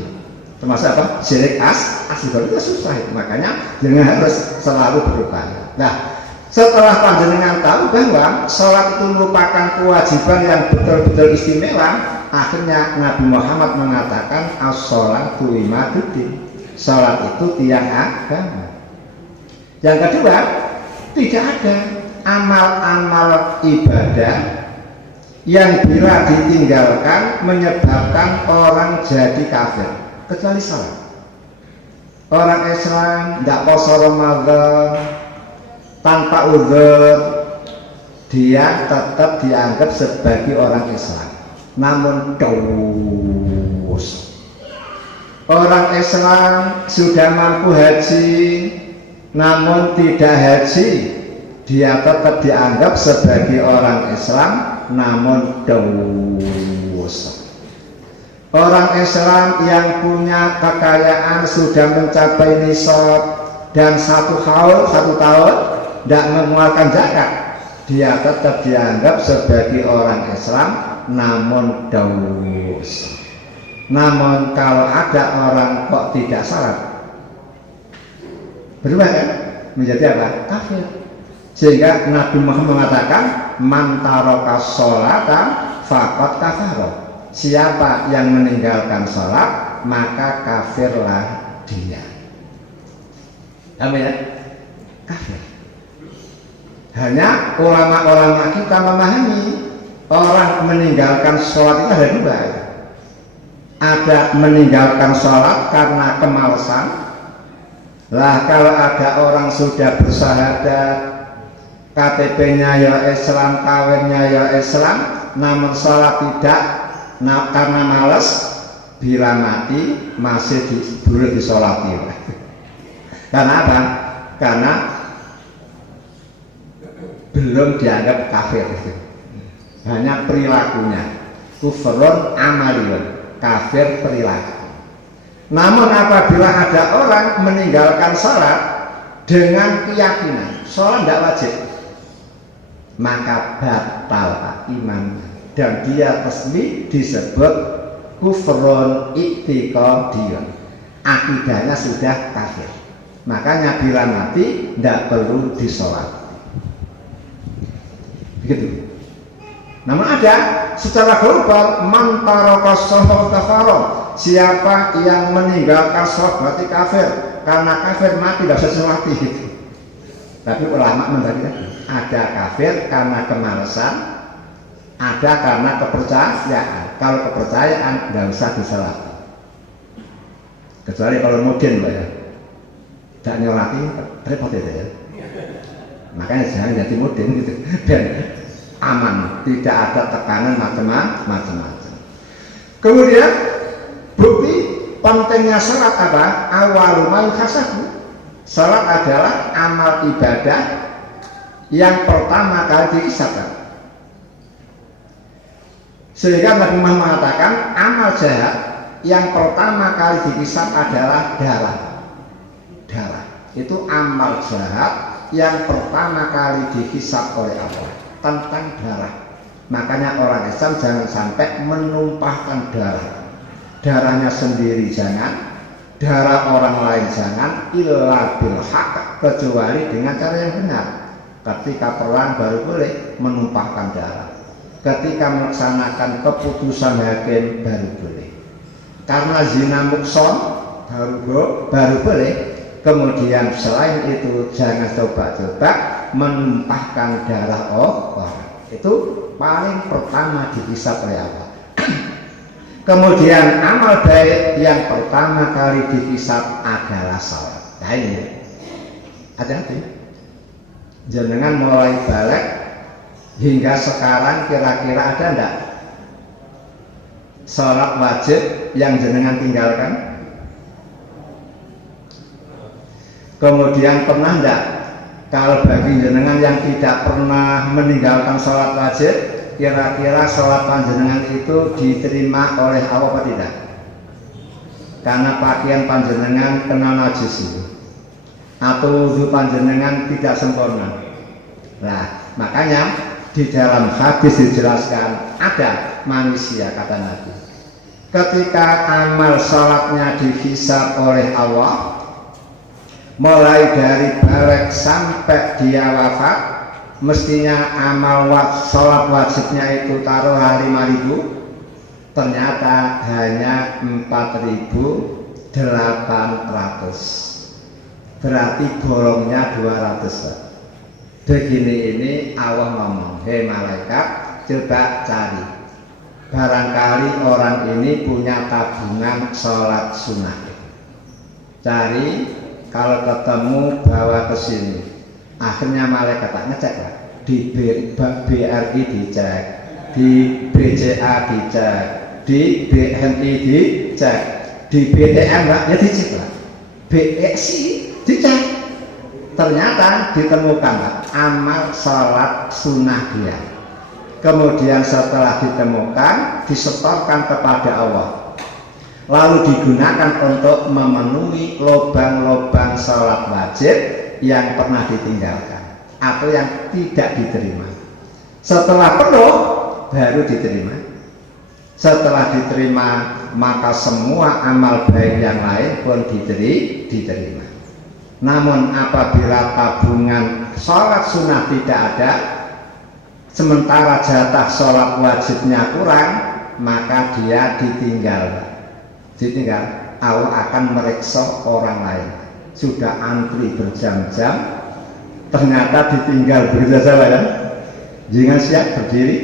termasuk apa? Syirik asli itu susah. Makanya jenengan harus selalu berupaya. Nah, setelah panjenengan tahu bahwa sholat itu merupakan kewajiban yang betul-betul istimewa, akhirnya Nabi Muhammad mengatakan as-sholatu imaduddin. Sholat itu tiang agama. Yang kedua, tidak ada amal-amal ibadah yang bila ditinggalkan menyebabkan orang jadi kafir kecuali salat. Orang Islam tidak puasa Ramadan tanpa uzur, dia tetap dianggap sebagai orang Islam, namun dosa. Orang Islam sudah mampu haji namun tidak haji, dia tetap dianggap sebagai orang Islam namun dosa. Orang Islam yang punya kekayaan sudah mencapai nisab dan 1 tahun tidak mengeluarkan zakat, dia tetap dianggap sebagai orang Islam namun dosa. Namun kalau ada orang kok tidak salat, berubah kan? Menjadi apa? Kafir. Sehingga Nabi Muhammad mengatakan man taraka sholatan faqad kafara. Siapa yang meninggalkan sholat maka kafirlah dia. Apa ya? Kafir. Hanya ulama-ulama kita memahami orang meninggalkan sholat itu ada 2. Ada meninggalkan sholat karena kemalasan. Lah kalau ada orang sudah bersahadat, KTP-nya ya Islam, kawinnya ya Islam, namun sholat tidak, karena malas, bila mati masih boleh disolati. Karena apa? Karena belum dianggap kafir. Hanya perilakunya. Kufrun amaliyun, kafir perilaku. Namun apabila ada orang meninggalkan sholat dengan keyakinan sholat tidak wajib, maka batal iman dan dia resmi disebut kufrun i'tiqadiyun, akidahnya sudah kafir. Makanya bila mati tidak perlu disolati. Begitu. Namun ada secara global man taraka sholat kafaron, siapa yang meninggalkan sholat berarti kafir, karena kafir mati tidak bisa sholat gitu. Tapi ulama membagi ada kafir karena kemalasan, ada karena kepercayaan. Kalau kepercayaan tidak usah disolati, kecuali kalau mungkin Mbak ya, tidak nyolati repot itu ya. Makanya jangan jadi mudin gitu, dan aman, tidak ada tekanan macam-macam. Kemudian bukti pentingnya salat apa? Awal man kasabu. Salat adalah amal ibadah yang pertama kali dihisabkan. Sehingga Nabi Muhammad mengatakan amal jahat yang pertama kali dihisab adalah darah. Darah itu amal jahat yang pertama kali dihisab oleh Allah, tentang darah. Makanya orang Islam jangan sampai menumpahkan darah. Darahnya sendiri jangan, darah orang lain jangan, illa bil haq, kecuali dengan cara yang benar. Ketika perang baru boleh menumpahkan darah, ketika melaksanakan keputusan hakim baru boleh. Karena zina mukson baru boleh. Kemudian selain itu jangan coba-coba menumpahkan darah orang. Itu paling pertama dihisab oleh Allah. Kemudian amal baik yang pertama kali dihisab adalah salat. Nah ini hati-hati. Jenengan mulai balik hingga sekarang kira-kira ada enggak salat wajib yang jenengan tinggalkan? Kemudian pernah enggak kalau bagi jenengan yang tidak pernah meninggalkan sholat wajib, kira-kira sholat panjenengan itu diterima oleh Allah apa tidak? Karena pakaian panjenengan kena najis itu, atau wudhu panjenengan tidak sempurna. Nah, makanya di dalam hadis dijelaskan ada manusia, kata Nabi, ketika amal sholatnya dihisab oleh Allah, mulai dari balik sampai dia wafat, mestinya amal sholat wajibnya itu taruhlah 5.000, ternyata hanya 4.800, berarti bolongnya 200. Begini ini Allah ngomong, hei malaikat, coba cari, barangkali orang ini punya tabungan sholat sunnah, cari. Kalau ketemu bawa ke sini. Akhirnya malaikat tak ngecek lah. Di BRI dicek, di BCA dicek, di BNI dicek, di BTN ya dicek lah. BXI dicek. Ternyata ditemukan lah, amal sholat sunnah dia. Kemudian setelah ditemukan, disetorkan kepada Allah, lalu digunakan untuk memenuhi lubang-lubang sholat wajib yang pernah ditinggalkan atau yang tidak diterima. Setelah penuh baru diterima. Setelah diterima maka semua amal baik yang lain pun diterima. Namun apabila tabungan sholat sunnah tidak ada, sementara jatah sholat wajibnya kurang, maka dia ditinggal. Allah akan meriksa orang lain. Sudah antri berjam-jam, ternyata ditinggal begitu saja ya. Jangan siap berdiri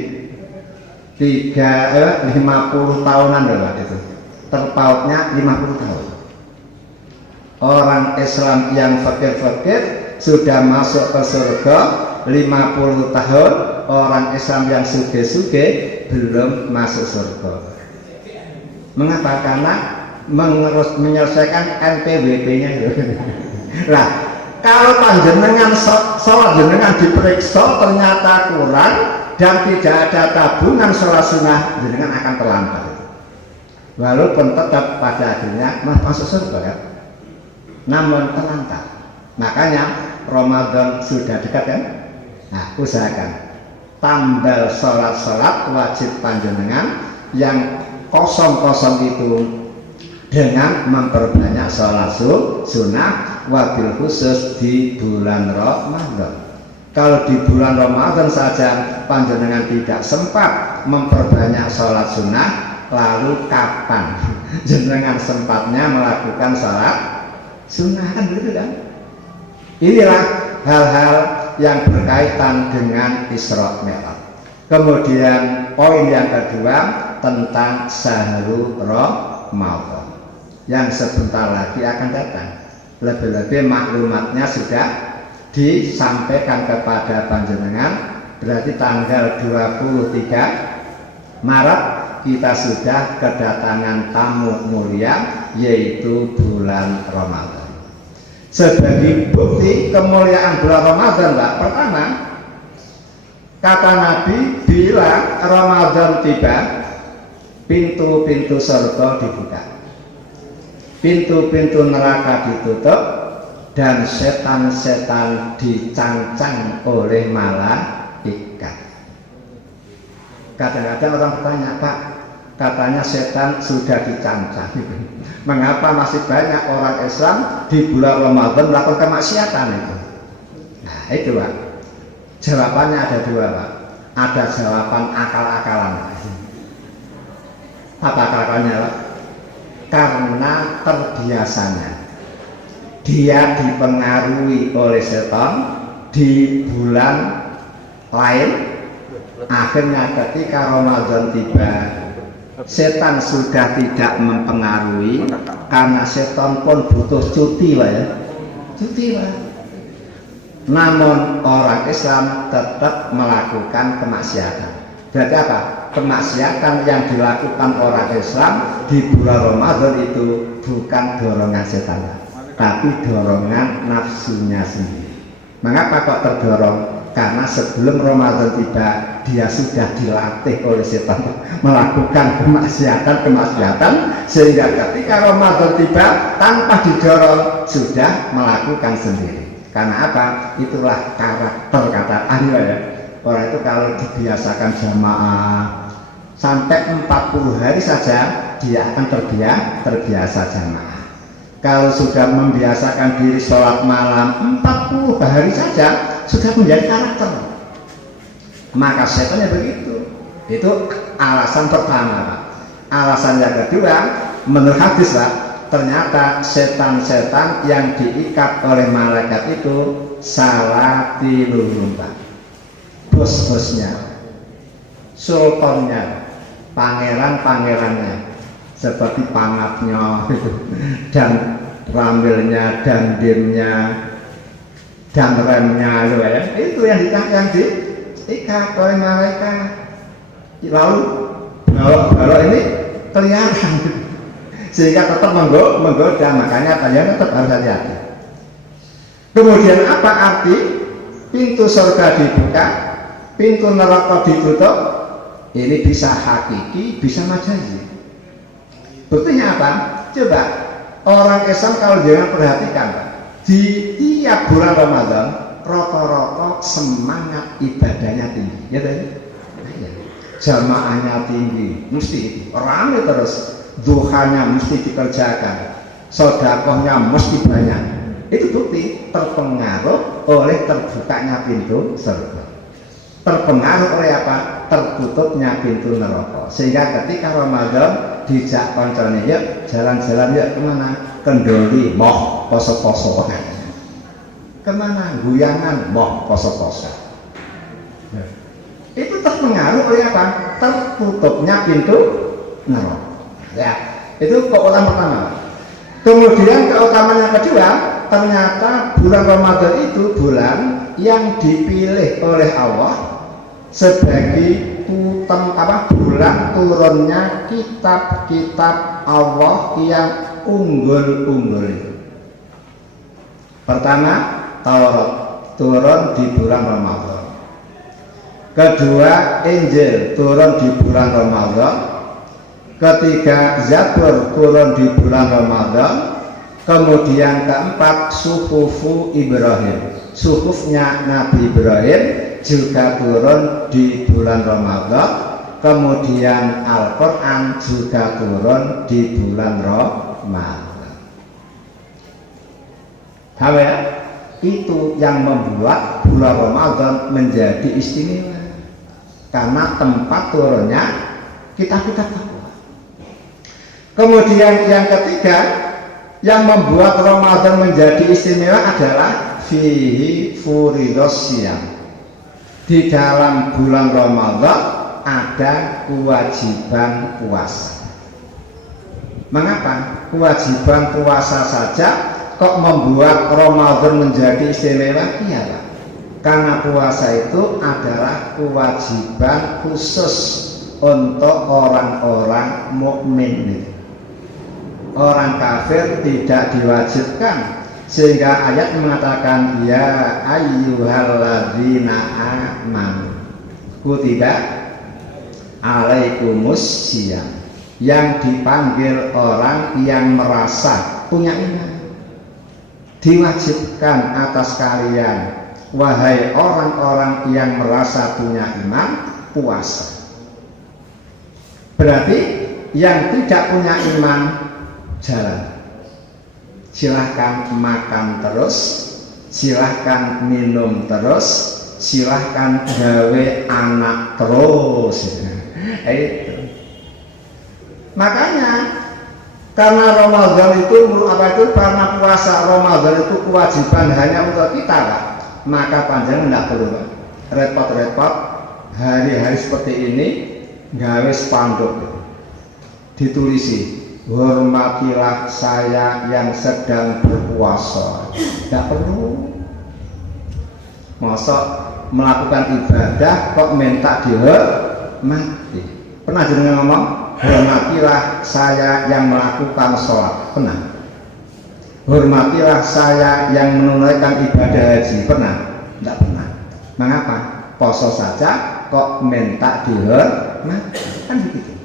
50 tahunan loh itu. Terpautnya 50 tahun. Orang Islam yang fakir-fakir sudah masuk ke surga 50 tahun, orang Islam yang sugih-sugih belum masuk surga. Mengapa? Karena menyelesaikan NPWP-nya. Lah, kalau panjenengan sholat jenengan diperiksa ternyata kurang dan tidak ada tabungan sholat sunnah, jenengan akan terlambat. walaupun tetap pada akhirnya masuk surga kan, namun tenang tak. Makanya Ramadan sudah dekat kan, nah usahakan tambal sholat wajib panjenengan yang kosong-kosong itu dengan memperbanyak sholat sunnah, wabil khusus di bulan Ramadan. Kalau di bulan Ramadan saja panjenengan tidak sempat memperbanyak sholat sunnah, lalu kapan jenengan sempatnya melakukan sholat sunnah, kan begitu kan? Inilah hal-hal yang berkaitan dengan Isra Mi'raj. Kemudian poin yang kedua tentang Syahrul Ramadan yang sebentar lagi akan datang. Lebih-lebih maklumatnya sudah disampaikan kepada panjenengan. Berarti tanggal 23 Maret kita sudah kedatangan tamu mulia, yaitu bulan Ramadan. Sebagai bukti kemuliaan bulan Ramadan, Pak, pertama kata Nabi, bila Ramadan tiba, pintu-pintu surga dibuka, pintu-pintu neraka ditutup, dan setan-setan dicancang oleh malaikat. Kadang-kadang orang bertanya, Pak, katanya setan sudah dicancang, mengapa masih banyak orang Islam di bulan Ramadan melakukan kemaksiatan itu? Nah itu, Pak, jawabannya ada dua, Pak. Ada jawaban akal-akalan. Apa akal-akalnya, Pak? Karena terbiasanya dia dipengaruhi oleh setan di bulan lain, akhirnya ketika Ramadan tiba, setan sudah tidak mempengaruhi, karena setan pun butuh cuti, Pak, ya, cuti, Pak. Namun orang Islam tetap melakukan kemaksiatan. Berarti apa? Kemaksiatan yang dilakukan orang Islam di bulan Ramadan itu bukan dorongan setan, tapi dorongan nafsunya sendiri. Mengapa kok terdorong? Karena sebelum Ramadan tiba, dia sudah dilatih oleh setan melakukan kemaksiatan, sehingga ketika Ramadan tiba tanpa didorong sudah melakukan sendiri. Karena apa? Itulah karakter, kata ahli, ya. Orang itu kalau dibiasakan jamaah sampai 40 hari saja, dia akan terbiasa jamaah. Kalau sudah membiasakan diri sholat malam 40 hari saja, sudah menjadi karakter. Maka setannya begitu. Itu alasan pertama, Pak. Alasan yang kedua, menurut hadis, Pak, ternyata setan-setan yang diikat oleh malaikat itu salatiluhum, Pak. Bos-bosnya, sultannya, pangeran-pangerannya, seperti pangatnya dan rambilnya dan dimnya dan remnya, ya. Itu yang diikat oleh malaikat. Lalu balok ini kelihatan, sehingga tetap menggoda. Makanya kalian tetap harus hati-hati. Kemudian apa arti pintu surga dibuka, pintu neraka ditutup? Ini bisa hakiki, bisa majazi. Buktinya apa? Coba orang Islam kalau jangan perhatikan, di tiap bulan Ramadan rata-rata semangat ibadahnya tinggi, ya tadi, jamaahnya tinggi, mesti itu ramai terus, duhanya mesti dikerjakan, sedekahnya mesti banyak. Itu bukti terpengaruh oleh terbukanya pintu surga, terpengaruh oleh apa? Tertutupnya pintu neraka. Sehingga ketika Ramadan dijak koncone, yuk jalan-jalan, yuk kemana? Kendoli, moh poso-poso. Kemana? Guyangan, moh poso-poso. Itu terpengaruh oleh apa? Tertutupnya pintu neraka. Ya, itu keutamaan pertama. Kemudian keutamaan yang kedua, ternyata bulan Ramadan itu bulan yang dipilih oleh Allah sebagai bulan turunnya kitab-kitab Allah yang unggul-unggul itu. Pertama, Taurat turun di bulan Ramadan. Kedua, Injil turun di bulan Ramadan. ketiga Zabur turun di bulan Ramadan, kemudian keempat suhufu Ibrahim, suhufnya Nabi Ibrahim juga turun di bulan Ramadan, kemudian Al-Quran juga turun di bulan Ramadan. Tahu ya? Itu yang membuat bulan Ramadan menjadi istimewa, karena tempat turunnya kitab-kitab takwa. Kemudian yang ketiga yang membuat Ramadan menjadi istimewa adalah fihi furidosiyam. Di dalam bulan Ramadan ada kewajiban puasa. Mengapa kewajiban puasa saja kok membuat Ramadan menjadi istimewa? Iya Pak, karena puasa itu adalah kewajiban khusus untuk orang-orang mukmin. Orang kafir tidak diwajibkan, sehingga ayat mengatakan ya ayyuhalladzina amanu kutiba alaikumus syiyam, yang dipanggil orang yang merasa punya iman, diwajibkan atas kalian wahai orang-orang yang merasa punya iman puasa. Berarti yang tidak punya iman jalan, silahkan makan terus, silahkan minum terus, silahkan gawe anak terus. Itu makanya karena Ramadan itu karena puasa Ramadan itu kewajiban hanya untuk kita Pak, maka panjang tidak perlu Pak repot-repot hari-hari seperti ini gawe spanduk ditulisi hormatilah saya yang sedang berpuasa. Tidak perlu. Masa melakukan ibadah kok minta dihormati? Pernah jenengan ngomong hormatilah saya yang melakukan sholat? Pernah? Hormatilah saya yang menunaikan ibadah haji? Pernah? Tidak pernah. Mengapa? Poso saja kok minta dihormati? Kan begitu.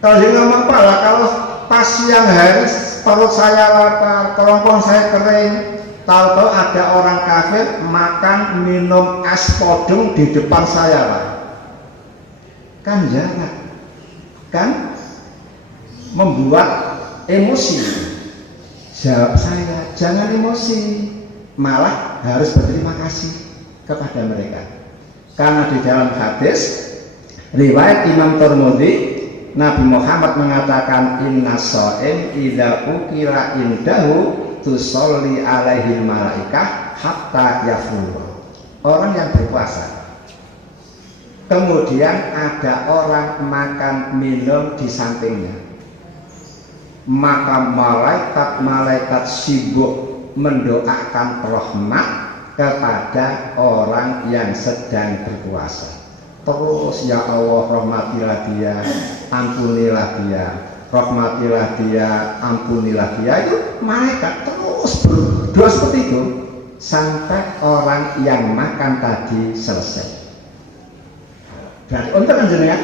Kalau dia ngomong pala, kalau pas siang hari perut saya lapar, kerongkong saya kering, tahu-tahu ada orang kafir makan minum es podong di depan saya Pak, kan jarak, kan membuat emosi. Jawab saya, jangan emosi, malah harus berterima kasih kepada mereka, karena di dalam hadis riwayat Imam Tirmidzi, Nabi Muhammad mengatakan inna shaim idza ukila indahu tusolli alaihi malaikah hatta yafur. Orang yang berpuasa kemudian ada orang makan minum di sampingnya, maka malaikat sibuk mendoakan rahmat kepada orang yang sedang berpuasa. Terus ya Allah rahmatilah dia, ampunilah dia, rahmatilah dia, ampunilah dia. Itu malaikat terus berdoa seperti itu sampai orang yang makan tadi selesai. Berarti untuk jenengan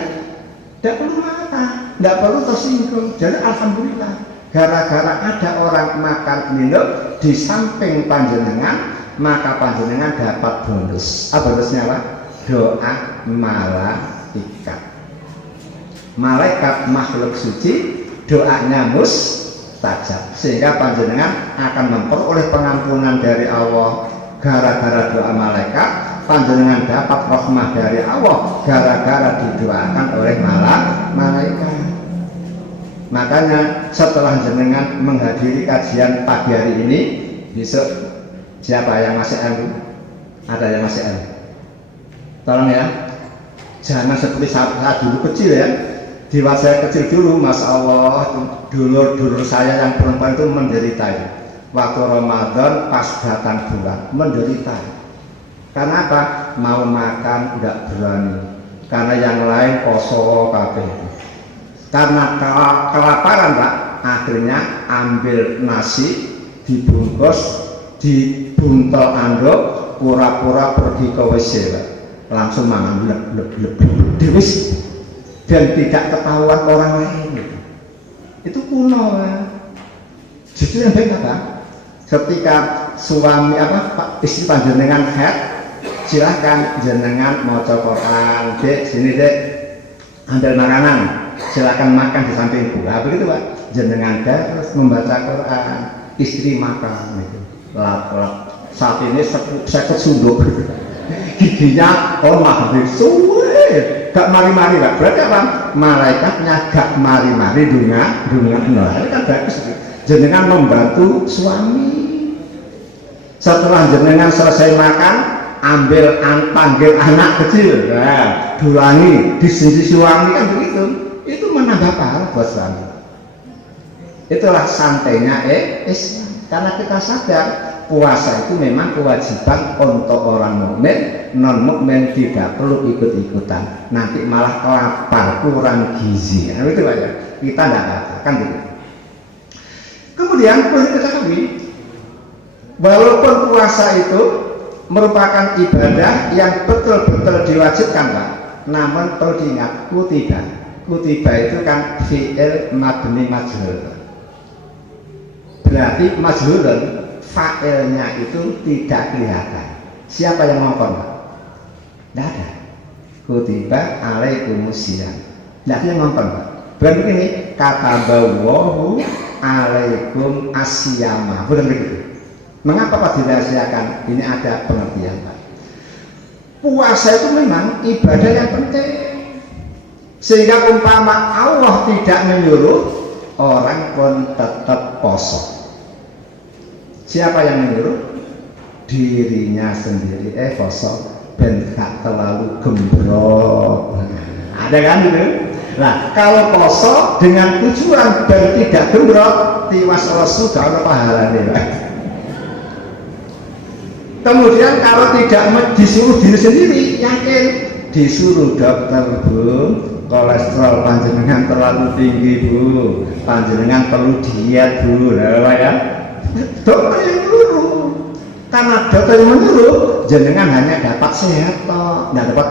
tidak perlu marah, tidak perlu tersinggung. Jadi alhamdulillah, gara-gara ada orang makan minum di samping panjenengan, maka panjenengan dapat bonus. Apa bonusnya Pak? Doa malaikat. Malaikat makhluk suci, doanya mustajab, sehingga panjenengan akan memperoleh pengampunan dari Allah gara-gara doa malaikat. Panjenengan dapat rahmah dari Allah gara-gara didoakan oleh malaikat. Makanya setelah jenengan menghadiri kajian pagi hari ini, besok siapa yang masih anu? Ada yang masih anu? Tolong ya, jangan seperti saat dulu kecil ya. Di waktu saya kecil dulu, Masya Allah, dulur-dulur saya yang perempuan itu menderita ya. Waktu Ramadan pas datang bulan menderita. Karena apa? Mau makan tidak berani, karena yang lain poso kabeh. Karena kelaparan Pak, akhirnya ambil nasi dibungkus, dibuntel anduk, pura-pura pergi ke WC Pak. Langsung mangan lep dewis dan tidak ketahuan orang lain. Itu kuno. Justru yang baik apa? Ketika suami istri panjenengan head, silahkan jenengan mau Quran, dek sini dek ambil makanan, silahkan makan di sampingku. Begitu Pak, jenengan terus membaca Quran, istri makan itu lap saat ini saya kesunduk giginya suwe gak mari-mari Pak. Berarti apa? Malaikatnya gak mari-mari dunga ini kan bagus. Jenengan membantu suami. Setelah jenengan selesai makan, panggil anak kecil, dulangi di sisi suami, kan begitu. Itu menambah pahala buat suami. Itulah santainya Islam. Karena kita sadar puasa itu memang kewajiban untuk orang mukmin, non mukmin tidak perlu ikut-ikutan. Nanti malah lapar, kurang gizi. Nah, itu aja. Kita tidak katakan gitu. Kemudian perlu diketahui, walaupun puasa itu merupakan ibadah yang betul-betul diwajibkan Pak, namun perlu diingat kutiba itu kan fi'il mabni majhul. Berarti majhulun fa'ilnya itu tidak kelihatan. Siapa yang ngomong Pak? Tidak ada. Kutiba alaikumusiyam. Tidak ada yang ngomong Pak. Berarti ini katabawahu alaikum asyama. Benar begitu. Mengapa Pak dirahasiakan? Ini ada pengertian Pak. Puasa itu memang ibadah yang penting. Sehingga umpama Allah tidak menyuruh, orang pun tetap poso. Siapa yang menyuruh? Dirinya sendiri. Poso ben gak terlalu gembrot. Ada kan gitu? Nah, kalau poso dengan tujuan ben tidak gembrot, tiwas sudah ada pahalanya. Kemudian kalau tidak disuruh diri sendiri, yakin disuruh dokter, Bu, kolesterol panjenengan terlalu tinggi, Bu, panjenengan perlu diet, Bu. Nah, ya, dokter yang menyuruh. Karena dokter yang menyuruh, jenengan hanya dapat sehat toh, tidak dapat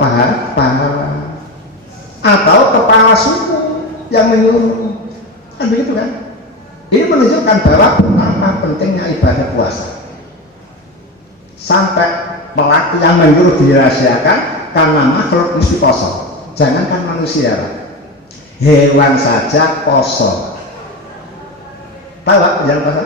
pahala. Atau kepala suku yang menyuruh, kan begitu kan? Ini menunjukkan bahwa betapa pentingnya ibadah puasa. Sampai pelaku yang menyuruh dirahasiakan karena makhluk mesti poso. Jangankan manusia, hewan saja poso. Tahu Pak, yang poso?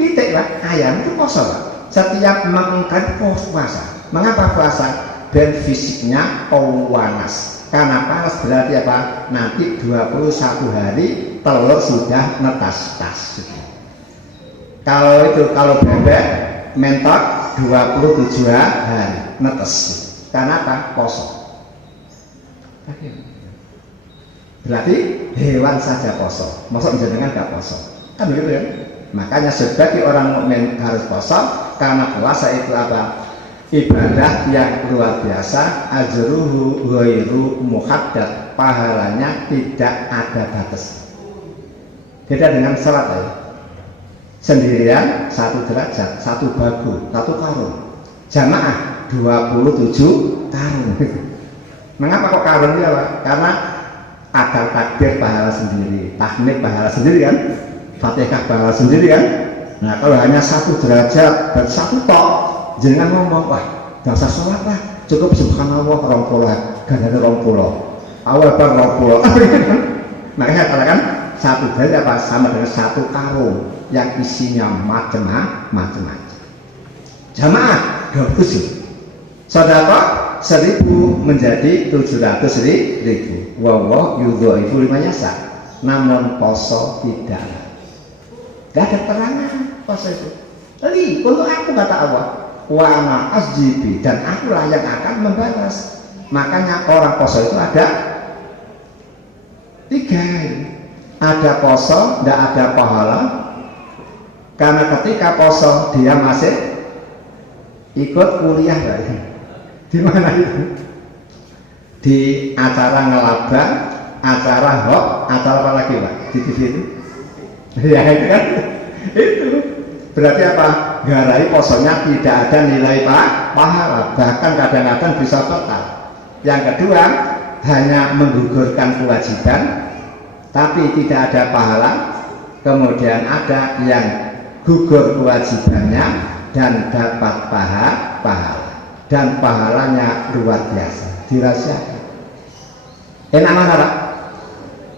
Pitik Pak, ayam itu poso Pak. Setiap mengingkari puasa. Mengapa puasa? Dan fisiknya panas. Karena panas berarti apa? Nanti 21 hari telur sudah netas. Kalau bebek mentok 27 hari netes. Karena apa? Poso. Berarti hewan saja poso. Maksud jenengan gak poso. Kan begitu ya? Makanya sebagai orang mukmin harus poso, karena puasa itu apa? Ibadah yang luar biasa, ajruhu ghairu muhaddad, pahalanya tidak ada batas. Beda dengan salat ya. Sendirian 1 derajat, 1 bagu, 1 karung. Jamaah 27 karung. Mengapa kok karung ya Pak? Karena ada takbir pahala sendiri, tahmid pahala sendiri kan, Fatihah pahala sendiri kan. Nah kalau hanya 1 derajat dan 1 tok, jangan ngomong wah gak usah sholat lah, cukup subhanallah 20, gak ada 20, awal bar 20. Makanya katakan 1 derajat apa sama dengan 1 karung yang isinya macam-macam. Jamaah 27, sedekah 1000 menjadi 700.000. Wallah yudhaifu liman yasha. Namun poso tidak ada terangan poso itu. Jadi untuk aku kata Allah, wa ana asjibi, dan akulah yang akan membalas. Makanya orang poso itu ada 3. Ada poso, tidak ada pahala. Karena ketika poso dia masih ikut kuliah lagi. Di mana itu? Di acara ngelabang, acara hok, acara apa lagi Pak? Di TV itu? Ya itu kan? Itu berarti apa? Garai posonya tidak ada nilai pahala, bahkan kadang-kadang bisa total. Yang kedua, hanya menggugurkan kewajiban tapi tidak ada pahala, kemudian ada yang gugur kewajibannya dan dapat pahala dan pahalanya luar biasa, dirahasiakan. Enak mana Pak?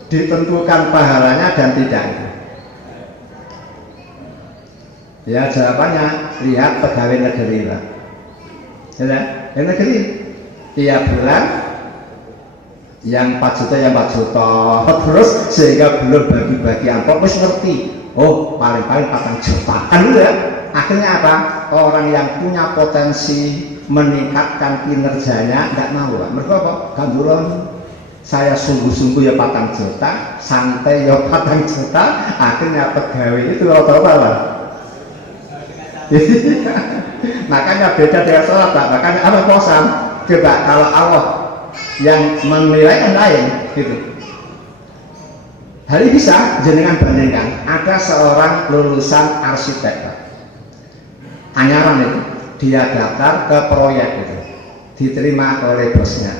Ditentukan pahalanya dan tidak. Ya jawabannya lihat pegawai negeri Pak. Ya, negeri tiap bulan yang 4 juta yang 4 juta terus sehingga belum bagi-bagi amplop wis ngerti, oh paling-paling 4 juta kan dulu ya. Akhirnya apa? Orang yang punya potensi meningkatkan kinerjanya nggak mau Pak. Mereka apa? Ganduron saya sungguh-sungguh ya 4 juta, santai ya 4 juta, akhirnya pegawai itu rata-rata Pak. Makanya beda dengan sholat Pak. Makanya apa kosan? Coba kalau Allah yang menilai kan lain gitu. Hari bisa jenengan bandingkan, ada seorang lulusan arsitek Pak. Anyaran itu dia daftar ke proyek itu, diterima oleh bosnya.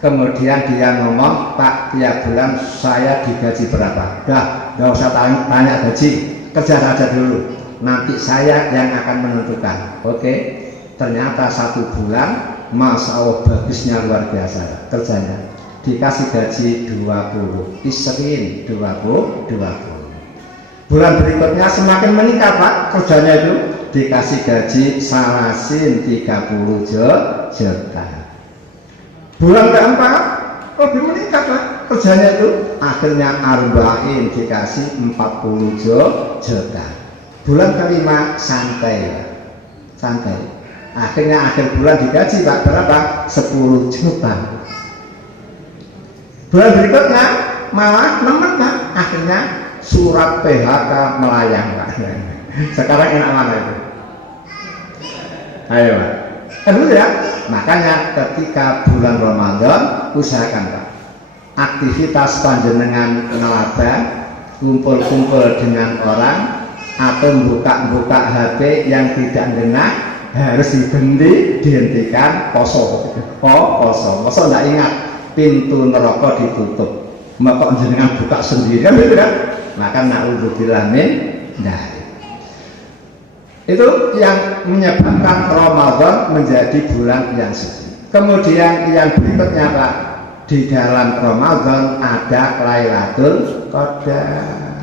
Kemudian dia ngomong, Pak tiap bulan saya digaji berapa? Dah, nggak usah tanya gaji, kerja saja dulu. Nanti saya yang akan menentukan. Oke, ternyata 1 bulan, Masya Allah bagusnya luar biasa kerjanya. Dikasih gaji 20, iserin 20. Bulan berikutnya semakin meningkat Pak kerjanya itu, dikasih gaji salasin 30 juta. Bulan keempat lebih meningkat Pak kerjanya itu, akhirnya arba'in dikasih 40 juta. Bulan kelima santai Pak, santai. Akhirnya akhir bulan digaji Pak berapa? 10 juta. Bulan berikutnya malah nemen Pak, akhirnya surat PHK melayang Pak. Sekarang enak mana itu? Ayo Pak. Dulu ya. Makanya ketika bulan Ramadan usahakan Pak, aktivitas panjenengan nelaba, kumpul-kumpul dengan orang atau buka-buka HP yang tidak dengar harus dihentikan, poso. Poso nggak ingat pintu neraka ditutup, maka jenengan buka sendiri kan gitu kan. Maka na'udzubillah min dzalik. Itu yang menyebabkan Ramadan menjadi bulan yang suci. Kemudian yang berikutnya Pak, di dalam Ramadan ada Lailatul Qadar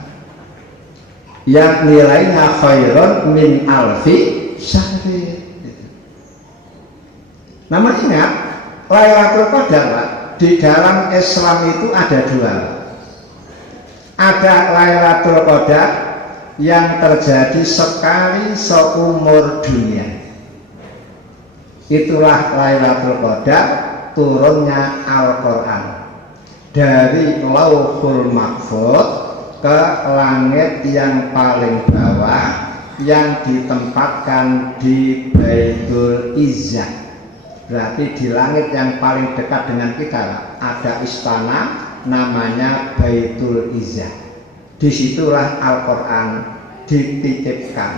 yang nilainya khairun min alfi syahri. Namun ingat, Lailatul Qadar Pak, di dalam Islam itu ada 2. Ada Lailatul Qadar yang terjadi sekali seumur dunia. Itulah Lailatul Qadar turunnya Al-Quran dari Lauhul Mahfuz ke langit yang paling bawah yang ditempatkan di Baitul Izzah. Berarti di langit yang paling dekat dengan kita ada istana namanya Baitul Izzah. Disitulah Al-Quran dititipkan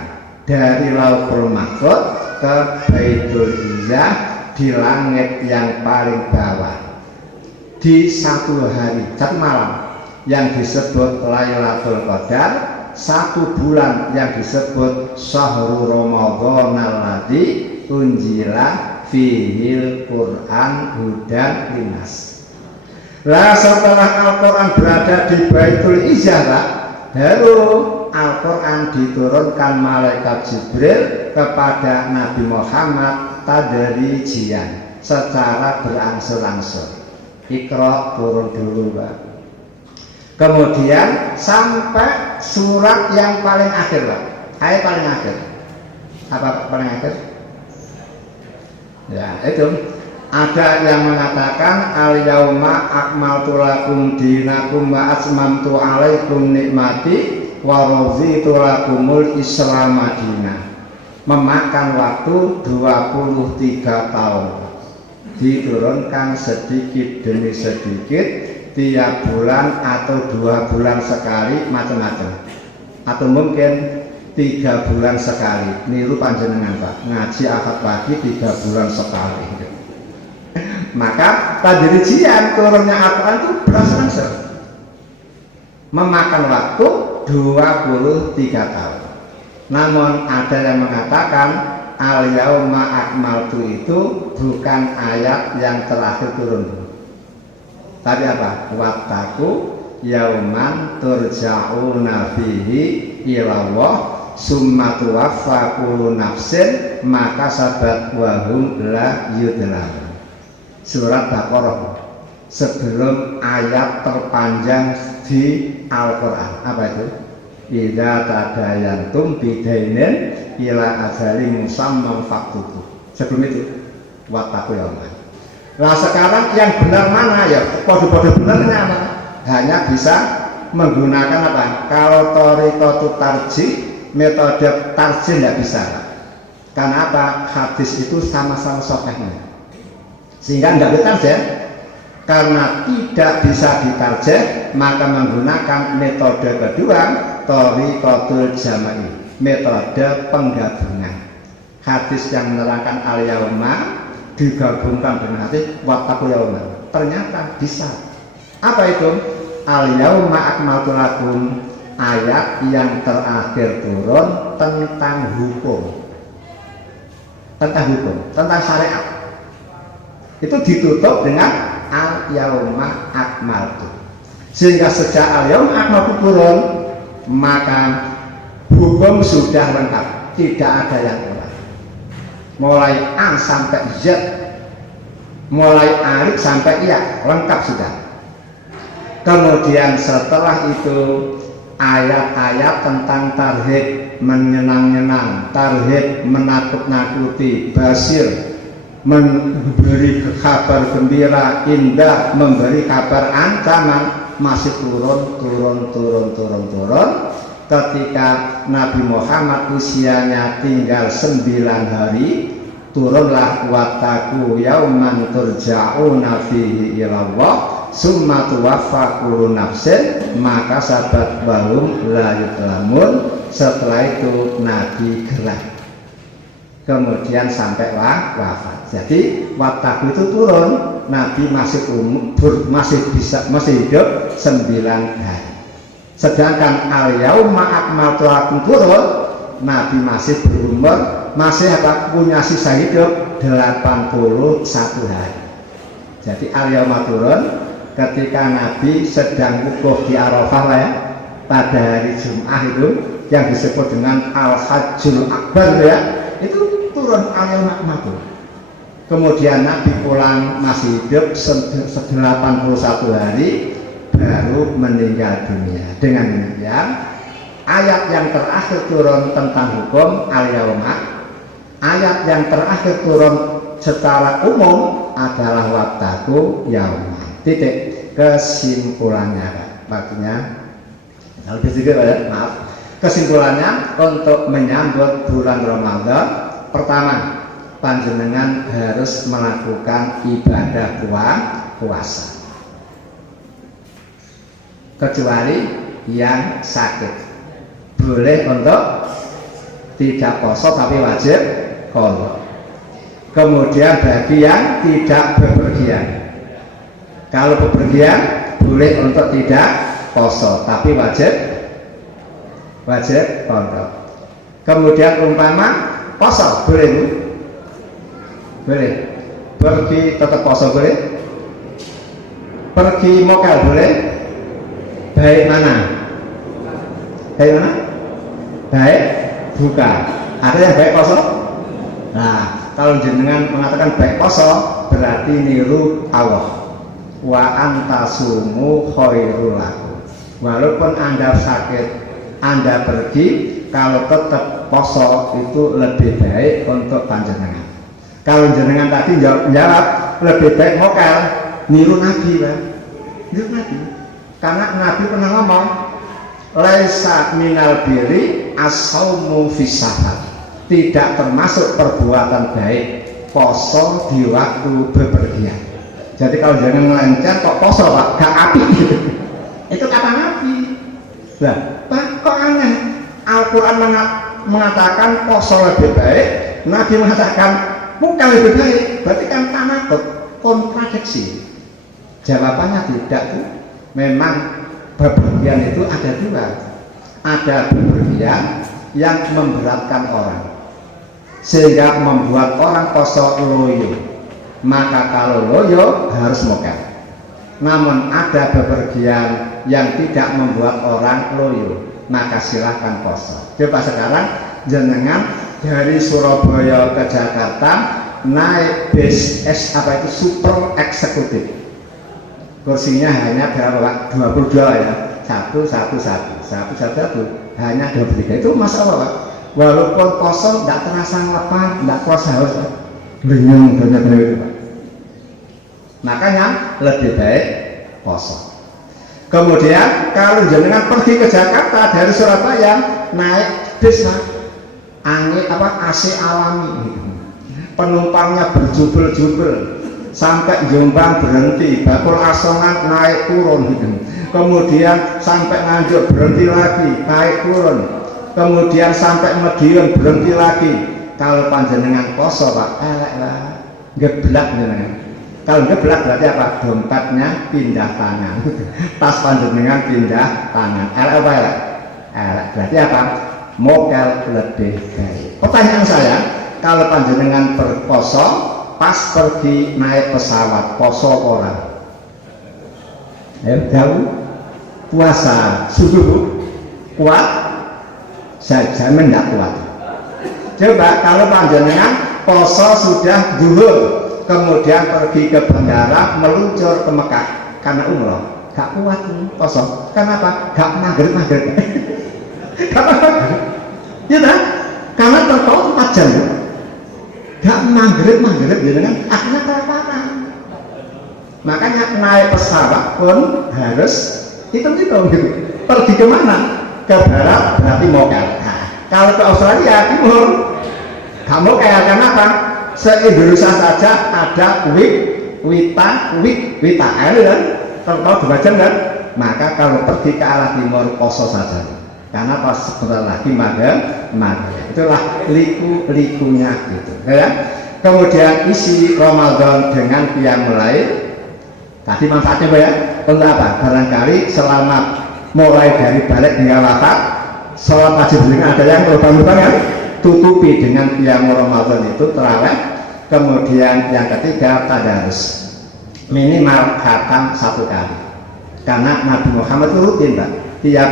dari Lauhul Mahfuz ke Baitul Izzah di langit yang paling bawah di 1 hari, 1 malam yang disebut Lailatul Qadar, 1 bulan yang disebut Syahrul Ramadan alladzi unzila fihil Quran hudan linnas. Lah setelah Al-Quran berada di Baitul Izzah Pak, baru Al-Quran diturunkan malaikat Jibril kepada Nabi Muhammad tadrijian secara berangsur-angsur. Iqra turun dulu Pak. Kemudian sampai surat yang paling akhir Pak. Ayat paling akhir. Apa paling akhir? Ya itu. Ada yang mengatakan al-yauma akmaltu lakum dinakum wa atmamtu alaikum nikmati wa raditu lakumul Islam madinah. Memakan waktu 23 tahun. Diturunkan sedikit demi sedikit, tiap bulan atau 2 bulan sekali, macam-macam. Atau mungkin 3 bulan sekali. Niru panjenengan Pak, ngaji akad pagi 3 bulan sekali. Maka tadrijian turunnya Al-Quran itu berangsur-angsur, memakan waktu 23 tahun. Namun ada yang mengatakan al-yauma akmaltu itu bukan ayat yang terakhir turun, tapi apa? Wattaku yauman turja'una fihi ilallah summa tuwaffa kullu nafsin maka sabat wahum la yudlamun. Surat Baqarah sebelum ayat terpanjang di Al-Quran. Apa itu? Idza tadayantum bidainin ila ajalin musamman faqtuhu. Sebelum itu wattaqu yauman. Nah sekarang yang benar mana ya? Kode-kode benarnya apa? Hanya bisa menggunakan apa? Kalau thariqatu tarjih, metode tarjih tidak bisa. Karena apa? Hadis itu sama-sama sahihnya. Sehingga tidak ditarjih. Karena tidak bisa ditarjih, maka menggunakan metode kedua, thariqatul jama'i, metode penggabungan. Hadis yang menerangkan al-yauma digabungkan dengan hadis wattaqu yauma. Ternyata bisa. Apa itu? Al-yauma akmaltu lakum, ayat yang terakhir turun tentang hukum. Tentang syariat. Itu ditutup dengan al-yauma akmaltu. Sehingga sejak al-yauma akmaltu turun, maka hukum sudah lengkap, tidak ada yang kurang. Mulai A sampai Z, mulai alif sampai ya, lengkap sudah. Kemudian setelah itu ayat-ayat tentang tarhib menyenang-nyenang, tarhib menakut-nakuti, basir memberi kabar gembira, indah memberi kabar ancaman, masih turun. Ketika Nabi Muhammad usianya tinggal 9 hari, turunlah wattaqu yauman turja'una fihi ilallah summa tuwaffa kullu nafsin maka sabat bahum la yudlamun. Setelah itu Nabi gerak, kemudian sampai wafat. Jadi wattaqu itu turun, Nabi masih masih hidup 9 hari. Sedangkan al-yauma akmaltu lakum turun, Nabi masih berumur, masih punya sisa hidup 81 hari. Jadi al-yauma turun ketika Nabi sedang wukuf di Arafah ya, pada hari Jumat itu yang disebut dengan al-hajjul akbar ya, itu turun al-yauma akmaltu. Kemudian Nabi pulang masih hidup 81 hari, baru meninggal dunia. Dengan demikian ayat yang terakhir turun tentang hukum al-yauma, ayat yang terakhir turun secara umum adalah wattaqu yauma. Titik. Kesimpulannya waktunya lebih sedikit ya, maaf. Kesimpulannya untuk menyambut bulan Ramadan, pertama panjenengan harus melakukan ibadah puasa, kecuali yang sakit. Boleh untuk tidak poso tapi wajib qadha. Kemudian bagi yang tidak bepergian, kalau bepergian boleh untuk tidak poso tapi wajib qadha. Kemudian umpama poso boleh pergi tetap poso boleh, pergi mokal boleh. Baik mana? Baik buka. Ada yang baik poso? Nah, kalau jenengan mengatakan baik poso, berarti niru Allah. Wa antasumu khairul lakum. Walaupun Anda sakit, Anda pergi, kalau tetap poso itu lebih baik untuk panjenengan. Kalau jenengan tadi jawab lebih baik mokal, niru Nabi kan? Niru Nabi. Karena Nabi pernah ngomong, laisa minal birri as-saumu fis safar. Tidak termasuk perbuatan baik poso di waktu bepergian. Jadi kalau jangan melancar kok poso Pak, gak api gitu. Itu kata Nabi. Lah, Pak kok aneh? Al-Quran mengatakan poso lebih baik, Nabi mengatakan bukan lebih baik. Berarti kan tanakut. kontradiksi. Jawabannya tidak tuh. Memang bepergian itu ada dua. Ada bepergian yang memberatkan orang sehingga membuat orang poso loyo. Maka kalau loyo harus mokel. Namun ada bepergian yang tidak membuat orang loyo, maka silahkan poso. Coba sekarang jenengan dari Surabaya ke Jakarta naik bis super eksekutif. Kursinya hanya berapa Pak? 22 ya. 111 hanya 23. Itu masalah Pak. Walaupun kosong tidak terasa lapar, tidak terasa haus. Lenyung benar-benar itu Pak. Makanya lebih baik kosong. Kemudian kalau jenengan pergi ke Jakarta dari Surabaya naik bis Pak. AC alami. Penumpangnya berjubel-jubel. Sampai Jombang berhenti, Bakul Asongan naik turun, kemudian sampai Nganjuk berhenti lagi, naik turun, kemudian sampai Madiun berhenti lagi. Kalau panjenengan poso Pak, elek lah, geblak jenengan. Kalau geblak berarti apa? Dompetnya pindah tangan, tas panjenengan pindah tangan. Elek apa elek? Elek berarti apa? Mokel lebih baik. Pertanyaan saya, kalau panjenengan berposo pas pergi naik pesawat poso orang jauh puasa subuh kuat, saya jamin tidak kuat. Coba kalau panjenengan poso sudah zuhur kemudian pergi ke bandara meluncur ke Mekah karena umroh, gak kuat poso. Kenapa? Gak maghrib gak maghrib ya kan? Karena terpaut 4 jam gak maghrib gitu kan, akhirnya kelaparan. Makanya naik pesawat pun harus hitung-hitung gitu. Pergi kemana? Ke barat berarti mokel. Nah, kalau ke Australia timur gak mokel. Kenapa? Se-Indonesia saja ada wita kan? Tahu 2 jam kan? Maka kalau pergi ke arah timur poso saja. Karena pas sebentar lagi maghrib. Itulah liku-likunya gitu ya. Kemudian isi Ramadan dengan qiyamul lail tadi manfaatnya Pak ya. Untuk apa? Barangkali selama mulai dari balik hingga wafat sholat wajib dengan ada yang berubah-ubah kan, tutupi dengan qiyamul Ramadan itu terawih. Kemudian yang ketiga tadarus, minimal khatam 1 kali. Karena Nabi Muhammad itu rutin Pak, tiap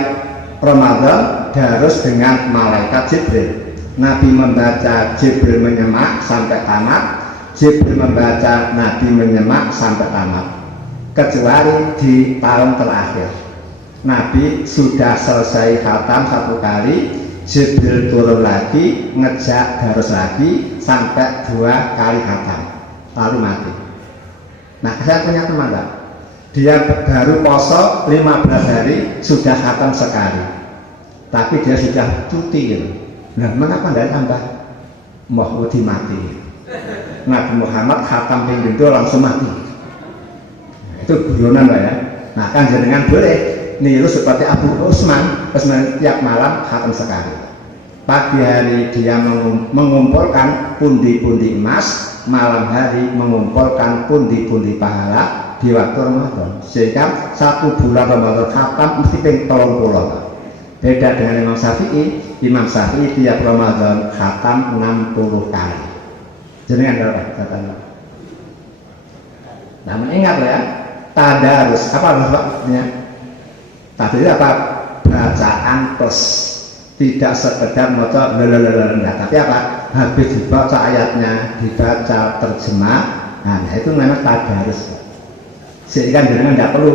Ramadan harus dengan malaikat Jibril. Nabi membaca, Jibril menyemak sampai tamat. Jibril membaca, Nabi menyemak sampai tamat. Kecuali di tahun terakhir, Nabi sudah selesai khatam 1 kali, Jibril turun lagi, ngejak harus lagi sampai 2 kali khatam, lalu mati. Nah, saya punya teman Pak, dia baru poso 15 hari sudah khatam sekali, tapi dia sudah cuti gitu. Nah, mengapa tidak tambah? Mau mati. Nabi Muhammad khatam ping itu langsung mati. Nah, itu guyonan Pak ya. Nah, kan jenengan boleh niru seperti Abu Utsman tiap malam khatam sekali. Pagi hari dia mengumpulkan pundi-pundi emas, malam hari mengumpulkan pundi-pundi pahala di waktu Ramadan, sehingga 1 bulan Ramadan khatam mesti ping 30. Beda dengan Imam Syafi'i. Imam Syafi'i tiap Ramadan khatam 60 kali. Jenengan berapa katanya? Namun ingat ya, tadarus apa maksudnya? Tadi apa? Bacaan plus, tidak sekedar maca lalalala, tapi apa? Habis dibaca ayatnya, dibaca terjemah. Nah, itu namanya tadarus. Sehingga jenengan tidak perlu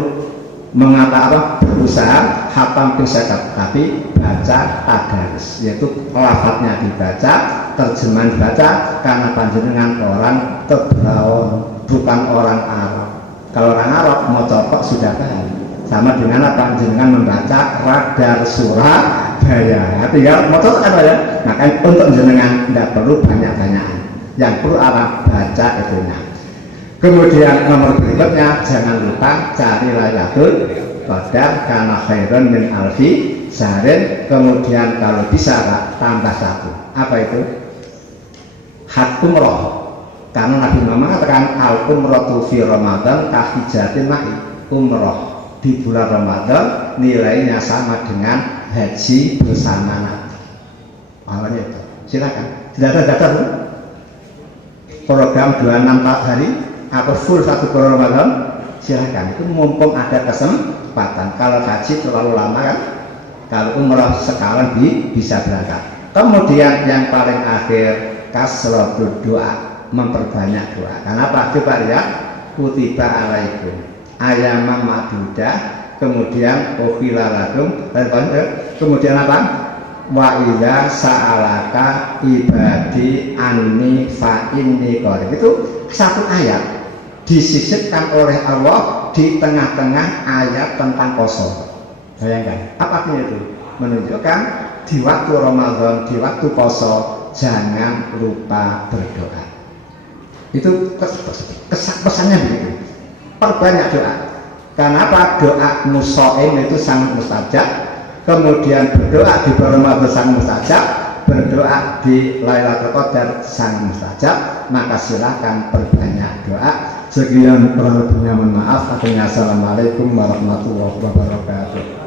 berusaha khatam pisakat, tapi baca tadarus, yaitu lafadznya dibaca, terjemahan dibaca, karena panjenengan orang Tebraon, bukan orang Arab. Kalau orang Arab mau copok sudah paham. Sama dengan apa? Panjenengan membaca radar Surabaya, tinggal mau copok apa ya? Makanya untuk jenengan tidak perlu banyak-banyakan, yang perlu apa? Baca itunya. Kemudian nomor berikutnya, jangan lupa cari Lailatul Qadar karena khairun min alfi syahrin. Kemudian kalau bisa Pak, tambah 1. Apa itu? Umroh. Karena Nabi Muhammad mengatakan al umratu fi Ramadan kahijatin ma'i. Umroh di bulan Ramadan nilainya sama dengan haji bersama Nabi. Awalnya itu. Silakan. Data-data program 26 hari atau full satu bulan Ramadan, silakan. Itu mumpung ada kesempatan. Kalau haji terlalu lama kan, kalau umroh sekarang bisa berangkat. Kemudian yang paling akhir kasratul doa, memperbanyak doa. Kenapa? Coba lihat kutiba alaikum ayamam ma'dudah, kemudian ukhilalakum, kemudian apa? Wa idza sa'alaka ibadi anni fa inni qarib. Itu satu ayat disisipkan oleh Allah di tengah-tengah ayat tentang poso. Bayangkan, apa artinya itu? Menunjukkan di waktu Ramadan, di waktu poso, jangan lupa berdoa. Itu pesannya begitu. Perbanyak doa. Kenapa? Doa musoim itu sangat mustajab. Kemudian berdoa di bulan Ramadan sangat mustajab. Berdoa di Lailatul Qadar sangat mustajab. Maka silakan perbanyak doa. Sekian kurang lebihnya mohon maaf. Assalamualaikum warahmatullahi wabarakatuh.